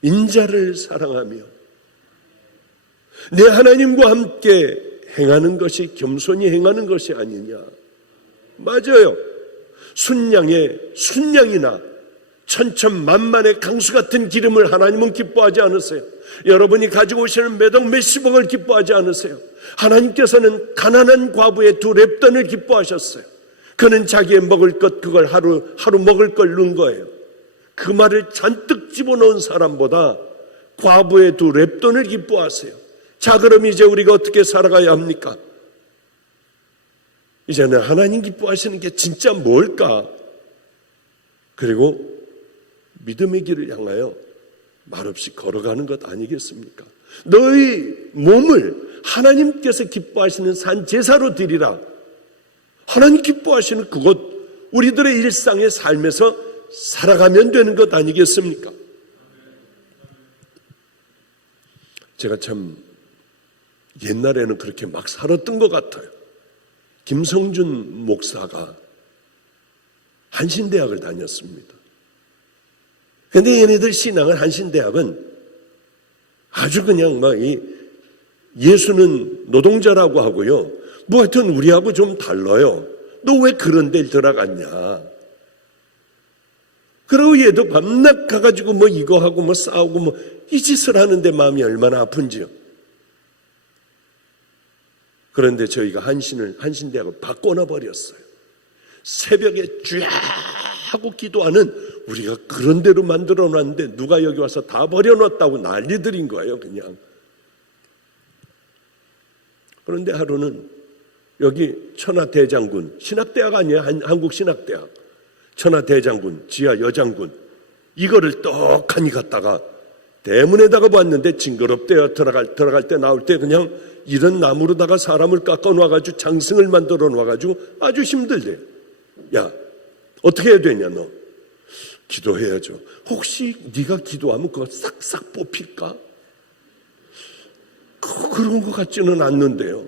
인자를 사랑하며 내 하나님과 함께 행하는 것이 겸손히 행하는 것이 아니냐. 맞아요. 순양이나 천천만만의 강수 같은 기름을 하나님은 기뻐하지 않으세요. 여러분이 가지고 오시는 몇억 몇십억을 기뻐하지 않으세요. 하나님께서는 가난한 과부의 2렙돈을 기뻐하셨어요. 그는 자기의 먹을 것 그걸 하루 먹을 걸 넣은 거예요. 그 말을 잔뜩 집어넣은 사람보다 과부의 2렙돈을 기뻐하세요. 자, 그럼 이제 우리가 어떻게 살아가야 합니까? 이제는 하나님 기뻐하시는 게 진짜 뭘까? 그리고 믿음의 길을 향하여 말없이 걸어가는 것 아니겠습니까? 너희 몸을 하나님께서 기뻐하시는 산 제사로 드리라. 하나님 기뻐하시는 그곳, 우리들의 일상의 삶에서 살아가면 되는 것 아니겠습니까? 제가 참 옛날에는 그렇게 막 살았던 것 같아요. 김성준 목사가 한신대학을 다녔습니다. 그런데 얘네들 신앙은 한신대학은 아주 그냥 막 예수는 노동자라고 하고요. 뭐 하여튼 우리하고 좀 달라요. 너 왜 그런 데를 들어갔냐. 그러고 얘도 밤낮 가가지고 뭐 이거 하고 뭐 싸우고 뭐 이 짓을 하는데 마음이 얼마나 아픈지요. 그런데 저희가 한신대학을 바꿔놔 버렸어요. 새벽에 쥐야 하고 기도하는 우리가 그런 대로 만들어 놨는데 누가 여기 와서 다 버려놨다고 난리들인 거예요, 그냥. 그런데 하루는 여기 천하대장군, 신학대학 아니에요, 한국신학대학. 천하대장군, 지하 여장군, 이거를 떡하니 갔다가 대문에다가 봤는데 징그럽대요. 들어갈 때 나올 때 그냥 이런 나무로다가 사람을 깎아 놔가지고 장승을 만들어 놔가지고 아주 힘들대요. 야, 어떻게 해야 되냐 너? 기도해야죠. 혹시 네가 기도하면 그거 싹싹 뽑힐까? 그런 것 같지는 않는데요.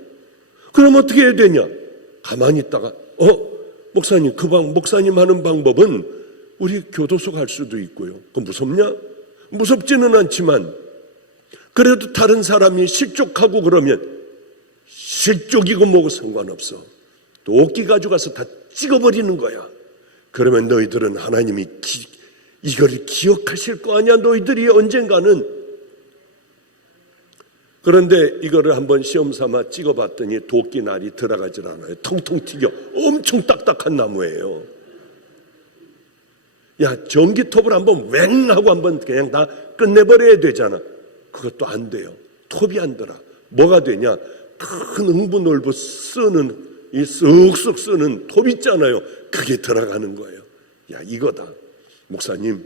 그럼 어떻게 해야 되냐? 가만히 있다가 목사님 목사님 하는 방법은 우리 교도소 갈 수도 있고요. 그거 무섭냐? 무섭지는 않지만 그래도 다른 사람이 실족하고 그러면 실족이고 뭐고 상관없어. 도끼 가져가서 다 찍어버리는 거야. 그러면 너희들은 하나님이 이걸 기억하실 거 아니야. 너희들이 언젠가는. 그런데 이거를 한번 시험 삼아 찍어봤더니 도끼 날이 들어가질 않아요. 통통 튀겨. 엄청 딱딱한 나무예요. 야, 전기톱을 한번 웽 하고 한번 그냥 다 끝내버려야 되잖아. 그것도 안 돼요. 톱이 안 들어. 뭐가 되냐? 큰 흥분올부 쓰는 이 쓱쓱 쓰는 톱 있잖아요. 그게 들어가는 거예요. 야, 이거다. 목사님,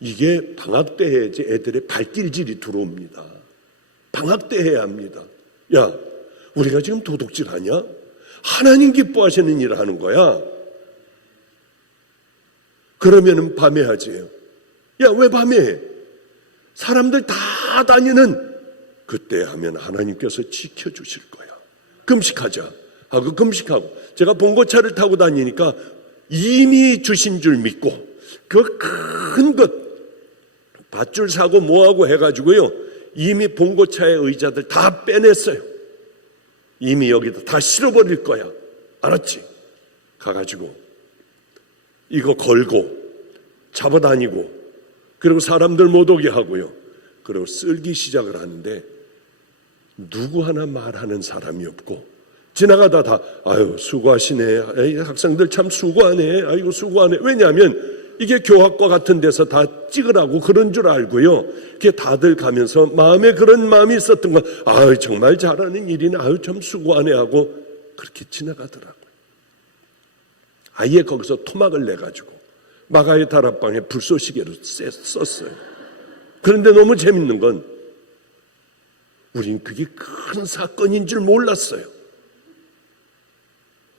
이게 방학 때 해야지 애들의 발길질이 들어옵니다. 방학 때 해야 합니다. 야, 우리가 지금 도둑질 하냐? 하나님 기뻐하시는 일을 하는 거야. 그러면은 밤에 하지. 야, 왜 밤에 해? 사람들 다 다니는 그때 하면 하나님께서 지켜주실 거야. 금식하자 하고 금식하고, 제가 봉고차를 타고 다니니까 이미 주신 줄 믿고 그 큰 것 밧줄 사고 뭐하고 해가지고요, 이미 봉고차의 의자들 다 빼냈어요. 이미 여기다 다 실어버릴 거야. 알았지? 가가지고 이거 걸고 잡아다니고, 그리고 사람들 못 오게 하고요. 그리고 쓸기 시작을 하는데 누구 하나 말하는 사람이 없고, 지나가다 다 아유 수고하시네, 에이, 학생들 참 수고하네, 아이고 수고하네. 왜냐하면 이게 교학과 같은 데서 다 찍으라고 그런 줄 알고요. 그게 다들 가면서 마음에 그런 마음이 있었던 거, 아유 정말 잘하는 일이네, 아유 참 수고하네 하고 그렇게 지나가더라고요. 아예 거기서 토막을 내가지고 마가의 다락방에 불쏘시개로 썼어요. 그런데 너무 재밌는 건 우린 그게 큰 사건인 줄 몰랐어요.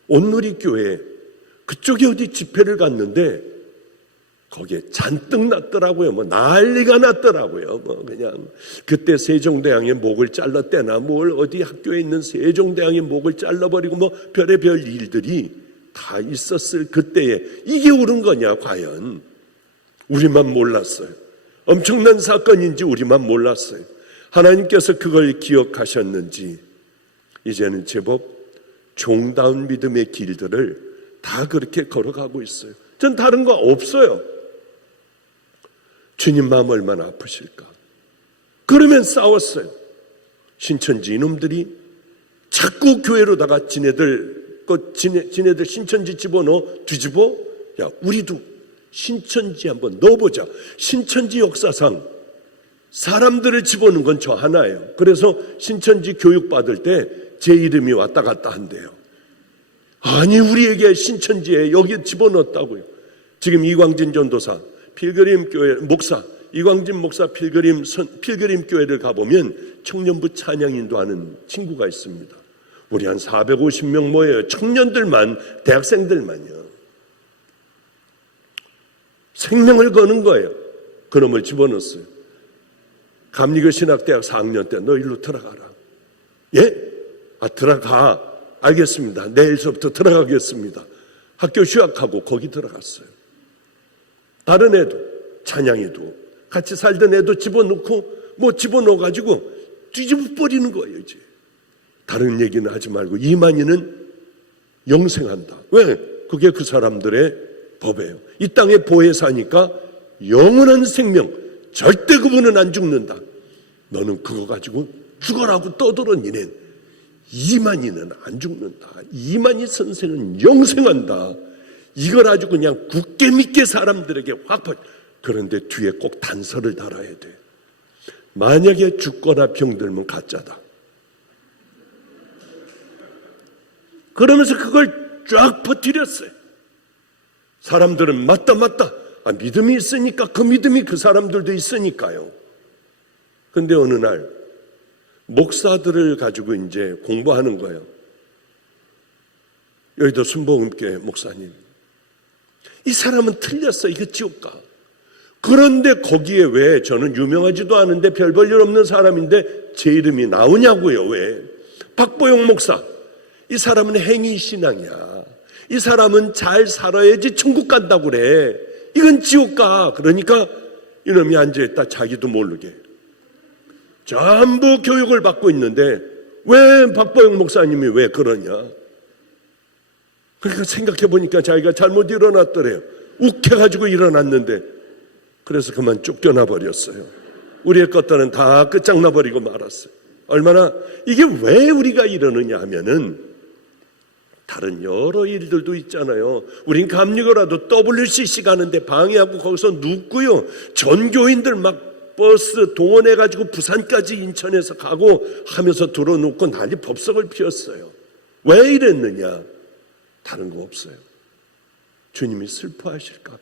온누리 교회 그쪽에 어디 집회를 갔는데 거기에 잔뜩 났더라고요. 뭐 난리가 났더라고요. 뭐 그냥 그때 세종대왕의 목을 잘랐대나 뭘 어디 학교에 있는 세종대왕의 목을 잘라버리고 뭐 별의별 일들이 다 있었을 그때에 이게 옳은 거냐 과연. 우리만 몰랐어요. 엄청난 사건인지 우리만 몰랐어요. 하나님께서 그걸 기억하셨는지 이제는 제법 종다운 믿음의 길들을 다 그렇게 걸어가고 있어요. 전 다른 거 없어요. 주님 마음 얼마나 아프실까. 그러면 싸웠어요. 신천지 이놈들이 자꾸 교회로다가 지네들 신천지 집어넣어 뒤집어. 야, 우리도 신천지 한번 넣어보자. 신천지 역사상 사람들을 집어넣은 건 저 하나예요. 그래서 신천지 교육 받을 때 제 이름이 왔다 갔다 한대요. 아니, 우리에게 신천지에 여기 집어넣었다고요. 지금 이광진 전도사 필그림 교회 목사, 이광진 목사 필그림 교회를 가보면 청년부 찬양 인도하는 친구가 있습니다. 우리 한 450명 모여요. 청년들만, 대학생들만요. 생명을 거는 거예요. 그놈을 집어넣었어요. 감리교 신학대학 4학년 때 너 일로 들어가라. 예? 들어가. 알겠습니다. 내일서부터 들어가겠습니다. 학교 휴학하고 거기 들어갔어요. 다른 애도, 찬양이도 같이 살던 애도 집어넣고 뭐 집어넣어가지고 뒤집어 버리는 거예요. 이제 다른 얘기는 하지 말고 이만희는 영생한다. 왜? 그게 그 사람들의 법이에요. 이 땅에 보혜 사니까 영원한 생명, 절대 그분은 안 죽는다. 너는 그거 가지고 죽어라고 떠들었니는 이만희는 안 죽는다. 이만희 선생은 영생한다. 이걸 아주 그냥 굳게 믿게 사람들에게 확 퍼. 그런데 뒤에 꼭 단서를 달아야 돼. 만약에 죽거나 병들면 가짜다. 그러면서 그걸 쫙 퍼뜨렸어요. 사람들은 맞다. 믿음이 있으니까 그 믿음이 그 사람들도 있으니까요. 근데 어느 날 목사들을 가지고 이제 공부하는 거예요. 여의도 순복음교회 목사님, 이 사람은 틀렸어. 이거 지옥 가. 그런데 거기에 왜 저는 유명하지도 않은데 별 볼 일 없는 사람인데 제 이름이 나오냐고요. 왜? 박보영 목사, 이 사람은 행위신앙이야. 이 사람은 잘 살아야지 천국 간다고 그래. 이건 지옥 가. 그러니까 이놈이 앉아있다 자기도 모르게 전부 교육을 받고 있는데 왜 박보영 목사님이 왜 그러냐. 그러니까 생각해 보니까 자기가 잘못 일어났더래요. 욱해가지고 일어났는데 그래서 그만 쫓겨나 버렸어요. 우리의 것들은 다 끝장나 버리고 말았어요. 얼마나 이게 왜 우리가 이러느냐 하면은 다른 여러 일들도 있잖아요. 우린 감리교라도 WCC 가는데 방해하고 거기서 눕고요. 전교인들 막 버스 동원해가지고 부산까지 인천에서 가고 하면서 들어놓고 난리 법석을 피웠어요. 왜 이랬느냐? 다른 거 없어요. 주님이 슬퍼하실까 봐.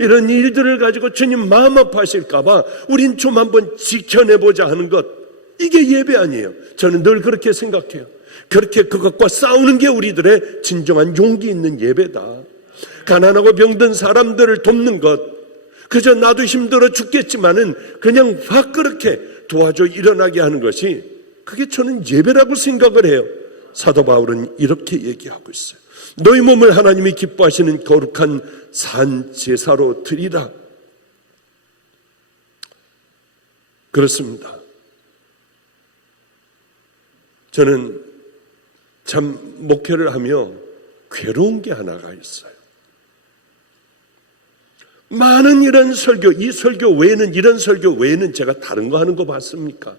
이런 일들을 가지고 주님 마음 아파하실까 봐 우린 좀 한번 지켜내보자 하는 것, 이게 예배 아니에요. 저는 늘 그렇게 생각해요. 그렇게 그것과 싸우는 게 우리들의 진정한 용기 있는 예배다. 가난하고 병든 사람들을 돕는 것, 그저 나도 힘들어 죽겠지만은 그냥 확 그렇게 도와줘 일어나게 하는 것이, 그게 저는 예배라고 생각을 해요. 사도 바울은 이렇게 얘기하고 있어요. 너희 몸을 하나님이 기뻐하시는 거룩한 산 제사로 드리라. 그렇습니다. 저는 참 목회를 하며 괴로운 게 하나가 있어요. 많은 이런 설교, 이 설교 외에는, 이런 설교 외에는 제가 다른 거 하는 거 봤습니까?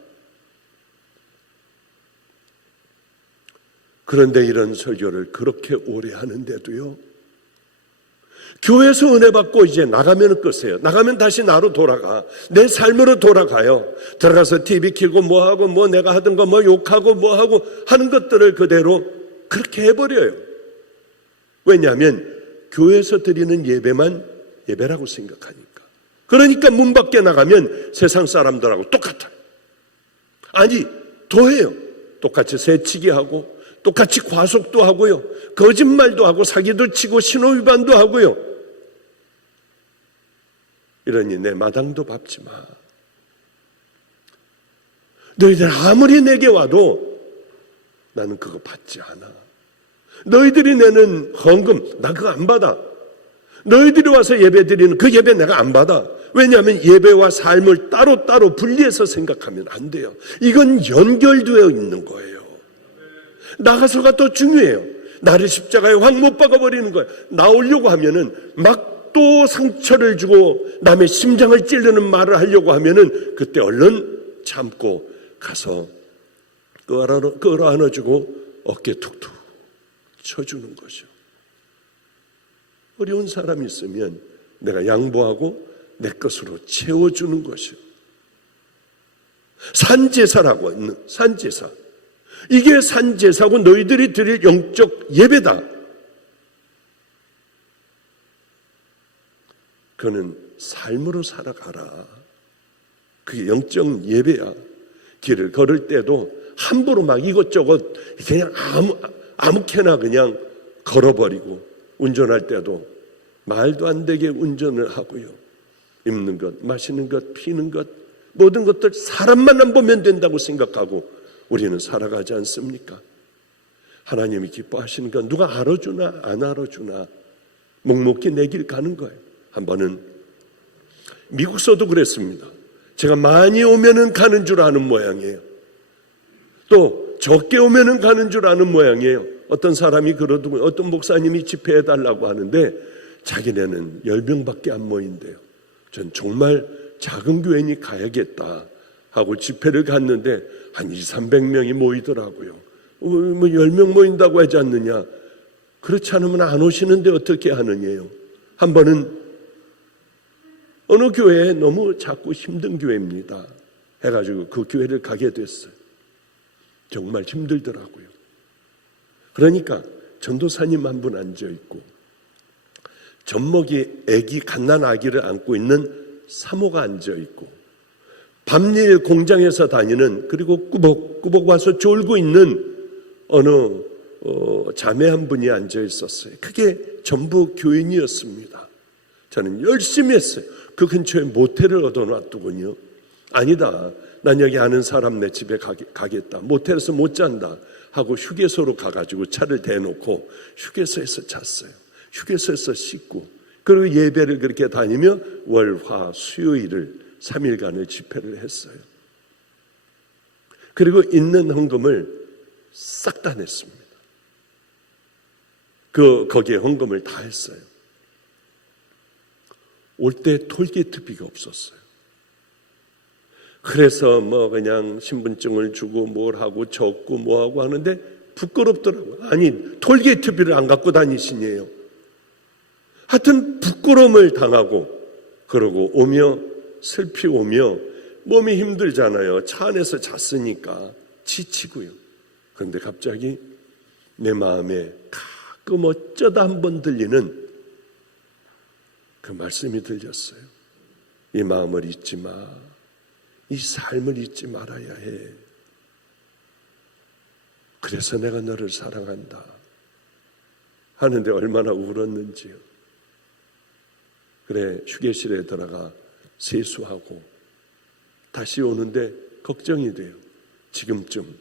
그런데 이런 설교를 그렇게 오래 하는데도요, 교회에서 은혜 받고 이제 나가면 끝이에요. 나가면 다시 나로 돌아가. 내 삶으로 돌아가요. 들어가서 TV 켜고 뭐하고 뭐 내가 하던 거 뭐 욕하고 뭐하고 하는 것들을 그대로 그렇게 해버려요. 왜냐하면 교회에서 드리는 예배만 예배라고 생각하니까. 그러니까 문 밖에 나가면 세상 사람들하고 똑같아요. 아니, 더해요. 똑같이 새치기 하고 똑같이 과속도 하고요. 거짓말도 하고 사기도 치고 신호위반도 하고요. 이러니 내 마당도 밟지 마. 너희들 아무리 내게 와도 나는 그거 받지 않아. 너희들이 내는 헌금 나 그거 안 받아. 너희들이 와서 예배 드리는 그 예배 내가 안 받아. 왜냐하면 예배와 삶을 따로따로 분리해서 생각하면 안 돼요. 이건 연결되어 있는 거예요. 나가서가 더 중요해요. 나를 십자가에 확 못 박아버리는 거예요. 나오려고 하면은 막 또 상처를 주고 남의 심장을 찌르는 말을 하려고 하면은 그때 얼른 참고 가서 끌어안아주고 어깨 툭툭 쳐주는 것이요. 어려운 사람이 있으면 내가 양보하고 내 것으로 채워주는 것이요. 산제사라고 있는 산제사. 이게 산제사고 너희들이 드릴 영적 예배다. 그는 삶으로 살아가라. 그게 영적 예배야. 길을 걸을 때도 함부로 막 이것저것 그냥 아무렇게나 그냥 걸어버리고 운전할 때도 말도 안 되게 운전을 하고요. 입는 것, 마시는 것, 피는 것 모든 것들 사람만 안 보면 된다고 생각하고 우리는 살아가지 않습니까? 하나님이 기뻐하시는 건 누가 알아주나 안 알아주나 묵묵히 내 길 가는 거예요. 한 번은 미국서도 그랬습니다. 제가 많이 오면은 가는 줄 아는 모양이에요. 또 적게 오면은 가는 줄 아는 모양이에요. 어떤 사람이 그러더군요. 어떤 목사님이 집회해달라고 하는데 자기네는 10명밖에 안 모인대요. 전 정말 작은 교회니 가야겠다 하고 집회를 갔는데 한 200~300명이 모이더라고요. 뭐 10명 모인다고 하지 않느냐. 그렇지 않으면 안 오시는데 어떻게 하느냐요. 한 번은 어느 교회에 너무 작고 힘든 교회입니다 해가지고 그 교회를 가게 됐어요. 정말 힘들더라고요. 그러니까 전도사님 한 분 앉아있고 젖먹이 애기 갓난 아기를 안고 있는 사모가 앉아있고 밤일 공장에서 다니는 그리고 꾸벅꾸벅 와서 졸고 있는 어느 자매 한 분이 앉아있었어요. 그게 전부 교인이었습니다. 저는 열심히 했어요. 그 근처에 모텔을 얻어놨더군요. 아니다. 난 여기 아는 사람 내 집에 가겠다. 모텔에서 못 잔다 하고 휴게소로 가가지고 차를 대놓고 휴게소에서 잤어요. 휴게소에서 씻고 그리고 예배를 그렇게 다니며 월, 화, 수요일을 3일간을 집회를 했어요. 그리고 있는 헌금을 싹 다 냈습니다. 거기에 헌금을 다 했어요. 올 때 톨게이트비가 없었어요. 그래서 뭐 그냥 신분증을 주고 뭘 하고 적고 뭐 하고 하는데 부끄럽더라고요. 아니 톨게이트비를 안 갖고 다니시니에요. 하여튼 부끄러움을 당하고 그러고 오며 슬피 오며 몸이 힘들잖아요. 차 안에서 잤으니까 지치고요. 그런데 갑자기 내 마음에 가끔 어쩌다 한번 들리는 그 말씀이 들렸어요. 이 마음을 잊지 마. 이 삶을 잊지 말아야 해. 그래서 내가 너를 사랑한다. 하는데 얼마나 울었는지요. 그래 휴게실에 들어가 세수하고 다시 오는데 걱정이 돼요. 지금쯤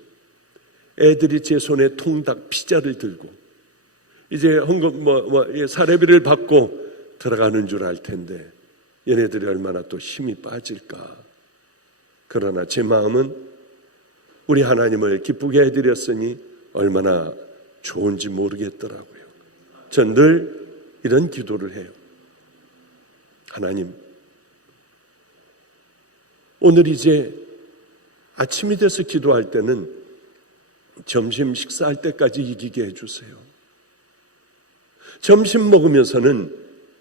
애들이 제 손에 통닭 피자를 들고 이제 헌금 사례비를 받고 들어가는 줄 알 텐데 얘네들이 얼마나 또 힘이 빠질까. 그러나 제 마음은 우리 하나님을 기쁘게 해드렸으니 얼마나 좋은지 모르겠더라고요. 전 늘 이런 기도를 해요. 하나님, 오늘 이제 아침이 돼서 기도할 때는 점심 식사할 때까지 이기게 해주세요. 점심 먹으면서는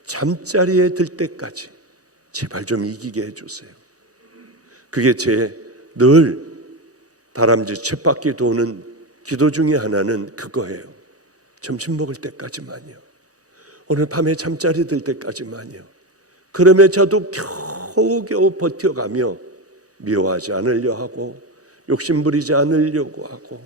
잠자리에 들 때까지 제발 좀 이기게 해주세요. 그게 제 늘 다람쥐 쳇바퀴 도는 기도 중에 하나는 그거예요. 점심 먹을 때까지만요. 오늘 밤에 잠자리 들 때까지만요. 그러면 저도 겨우겨우 버텨가며 미워하지 않으려 하고 욕심 부리지 않으려고 하고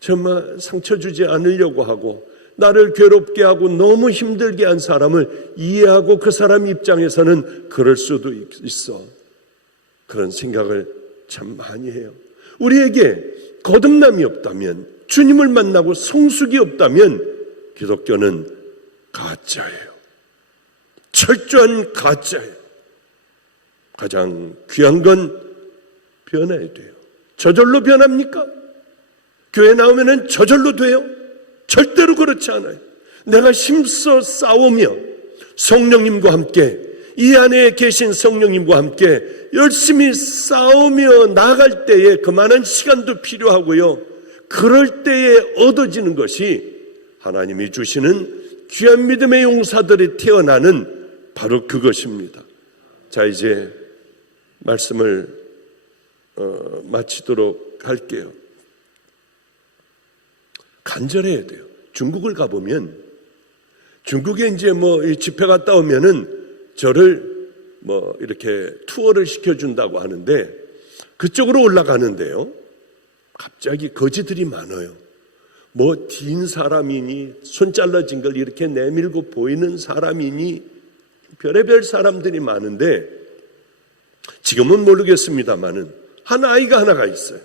정말 상처 주지 않으려고 하고 나를 괴롭게 하고 너무 힘들게 한 사람을 이해하고 그 사람 입장에서는 그럴 수도 있어. 그런 생각을 참 많이 해요. 우리에게 거듭남이 없다면, 주님을 만나고 성숙이 없다면 기독교는 가짜예요. 철저한 가짜예요. 가장 귀한 건 변해야 돼요. 저절로 변합니까? 교회 나오면 저절로 돼요? 절대로 그렇지 않아요. 내가 힘써 싸우며 성령님과 함께, 이 안에 계신 성령님과 함께 열심히 싸우며 나아갈 때에 그만한 시간도 필요하고요. 그럴 때에 얻어지는 것이 하나님이 주시는 귀한 믿음의 용사들이 태어나는 바로 그것입니다. 자, 이제 말씀을 마치도록 할게요. 간절해야 돼요. 중국을 가보면, 중국에 이제 집회 갔다 오면은 저를 이렇게 투어를 시켜준다고 하는데, 그쪽으로 올라가는데요, 갑자기 거지들이 많아요. 딘 사람이니, 손 잘라진 걸 이렇게 내밀고 보이는 사람이니, 별의별 사람들이 많은데, 지금은 모르겠습니다만은, 한 아이가 하나가 있어요.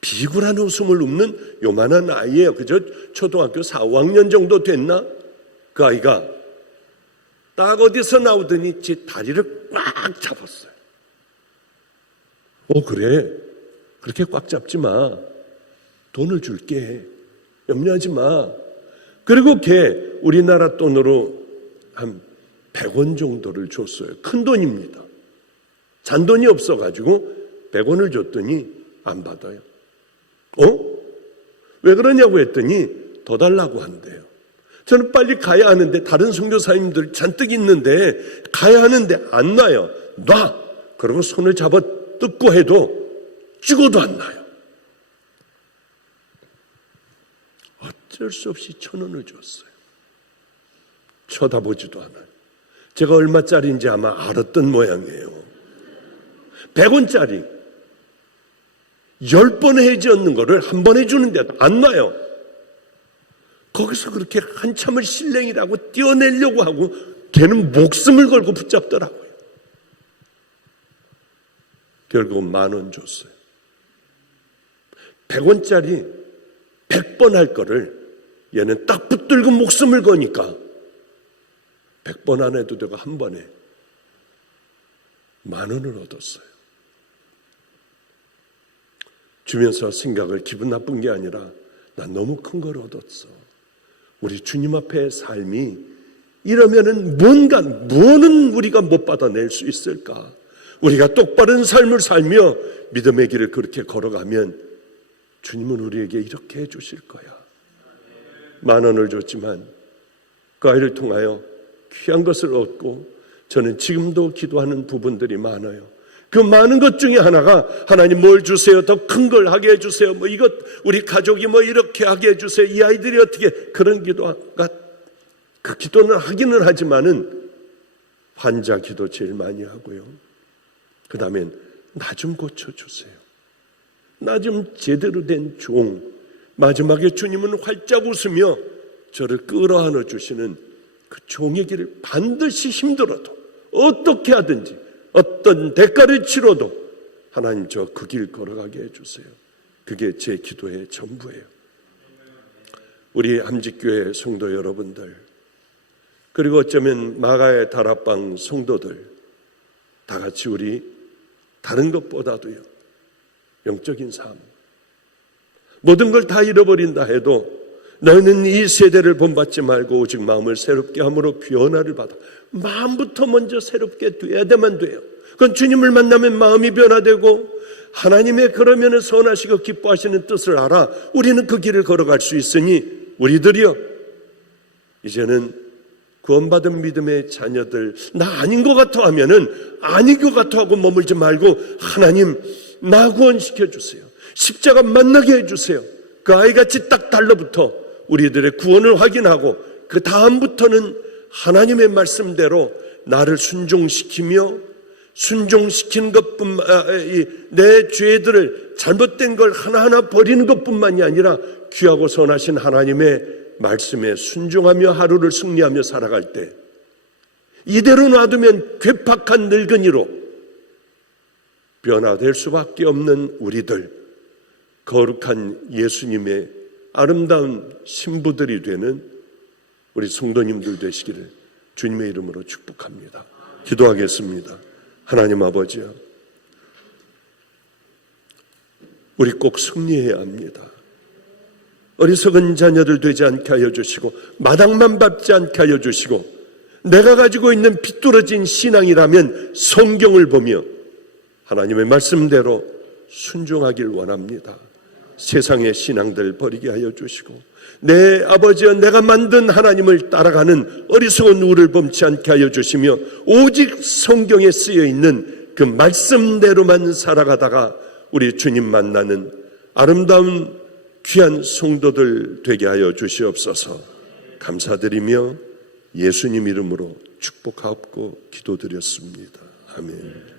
비굴한 웃음을 웃는 요만한 아이예요. 그저 초등학교 4, 5학년 정도 됐나? 그 아이가 딱 어디서 나오더니 제 다리를 꽉 잡았어요. 그래. 그렇게 꽉 잡지 마. 돈을 줄게. 염려하지 마. 그리고 걔 우리나라 돈으로 한 100원 정도를 줬어요. 큰 돈입니다. 잔돈이 없어가지고 100원을 줬더니 안 받아요. 왜 그러냐고 했더니 더 달라고 한대요. 저는 빨리 가야 하는데, 다른 선교사님들 잔뜩 있는데 가야 하는데 안 놔요. 놔! 그러고 손을 잡아 뜯고 해도 죽어도 안 놔요. 어쩔 수 없이 1,000원을 줬어요. 쳐다보지도 않아요. 제가 얼마짜리인지 아마 알았던 모양이에요. 100원짜리 10번 해지 얻는 거를 한 번 해주는데도 안 놔요. 거기서 그렇게 한참을 실랭이라고 떼어내려고 하고 걔는 목숨을 걸고 붙잡더라고요. 결국은 10,000원 줬어요. 100원짜리 100번 할 거를 얘는 딱 붙들고 목숨을 거니까 100번 안 해도 되고 한 번에 10,000원을 얻었어요. 주면서 생각을, 기분 나쁜 게 아니라 난 너무 큰 걸 얻었어. 우리 주님 앞에 삶이 이러면은 뭐는 우리가 못 받아낼 수 있을까? 우리가 똑바른 삶을 살며 믿음의 길을 그렇게 걸어가면 주님은 우리에게 이렇게 해주실 거야. 10,000원을 줬지만 그 아이를 통하여 귀한 것을 얻고, 저는 지금도 기도하는 부분들이 많아요. 그 많은 것 중에 하나가, 하나님 뭘 주세요? 더 큰 걸 하게 해주세요. 이것 우리 가족이 이렇게 하게 해주세요. 이 아이들이 어떻게, 그런 기도가, 그 기도는 하기는 하지만은 환자 기도 제일 많이 하고요. 그 다음엔 나 좀 고쳐주세요. 나 좀 제대로 된 종. 마지막에 주님은 활짝 웃으며 저를 끌어안아 주시는 그 종의 길을 반드시 힘들어도 어떻게 하든지 어떤 대가를 치러도 하나님 저 그 길 걸어가게 해주세요. 그게 제 기도의 전부예요. 우리 함직교회 성도 여러분들, 그리고 어쩌면 마가의 다락방 성도들, 다 같이 우리 다른 것보다도요, 영적인 삶, 모든 걸 다 잃어버린다 해도 너희는 이 세대를 본받지 말고 오직 마음을 새롭게 함으로 변화를 받아. 마음부터 먼저 새롭게 돼야만 돼요. 그건 주님을 만나면 마음이 변화되고 하나님의 그러면은 선하시고 기뻐하시는 뜻을 알아 우리는 그 길을 걸어갈 수 있으니, 우리들이요 이제는 구원받은 믿음의 자녀들, 나 아닌 것 같아 하면은 아닌 것 같아 하고 머물지 말고, 하나님 나 구원시켜 주세요. 십자가 만나게 해주세요. 그 아이같이 딱 달라붙어 우리들의 구원을 확인하고 그 다음부터는 하나님의 말씀대로 나를 순종시키며, 순종시키는 것뿐만, 내 죄들을 잘못된 걸 하나하나 버리는 것뿐만이 아니라 귀하고 선하신 하나님의 말씀에 순종하며 하루를 승리하며 살아갈 때 이대로 놔두면 괴팍한 늙은이로 변화될 수밖에 없는 우리들, 거룩한 예수님의 아름다운 신부들이 되는 우리 성도님들 되시기를 주님의 이름으로 축복합니다. 기도하겠습니다. 하나님 아버지요, 우리 꼭 승리해야 합니다. 어리석은 자녀들 되지 않게 하여 주시고 마당만 밟지 않게 하여 주시고, 내가 가지고 있는 비뚤어진 신앙이라면 성경을 보며 하나님의 말씀대로 순종하길 원합니다. 세상의 신앙들 버리게 하여 주시고, 내 아버지여 내가 만든 하나님을 따라가는 어리석은 우를 범치 않게 하여 주시며, 오직 성경에 쓰여 있는 그 말씀대로만 살아가다가 우리 주님 만나는 아름다운 귀한 성도들 되게 하여 주시옵소서. 감사드리며 예수님 이름으로 축복하옵고 기도드렸습니다. 아멘.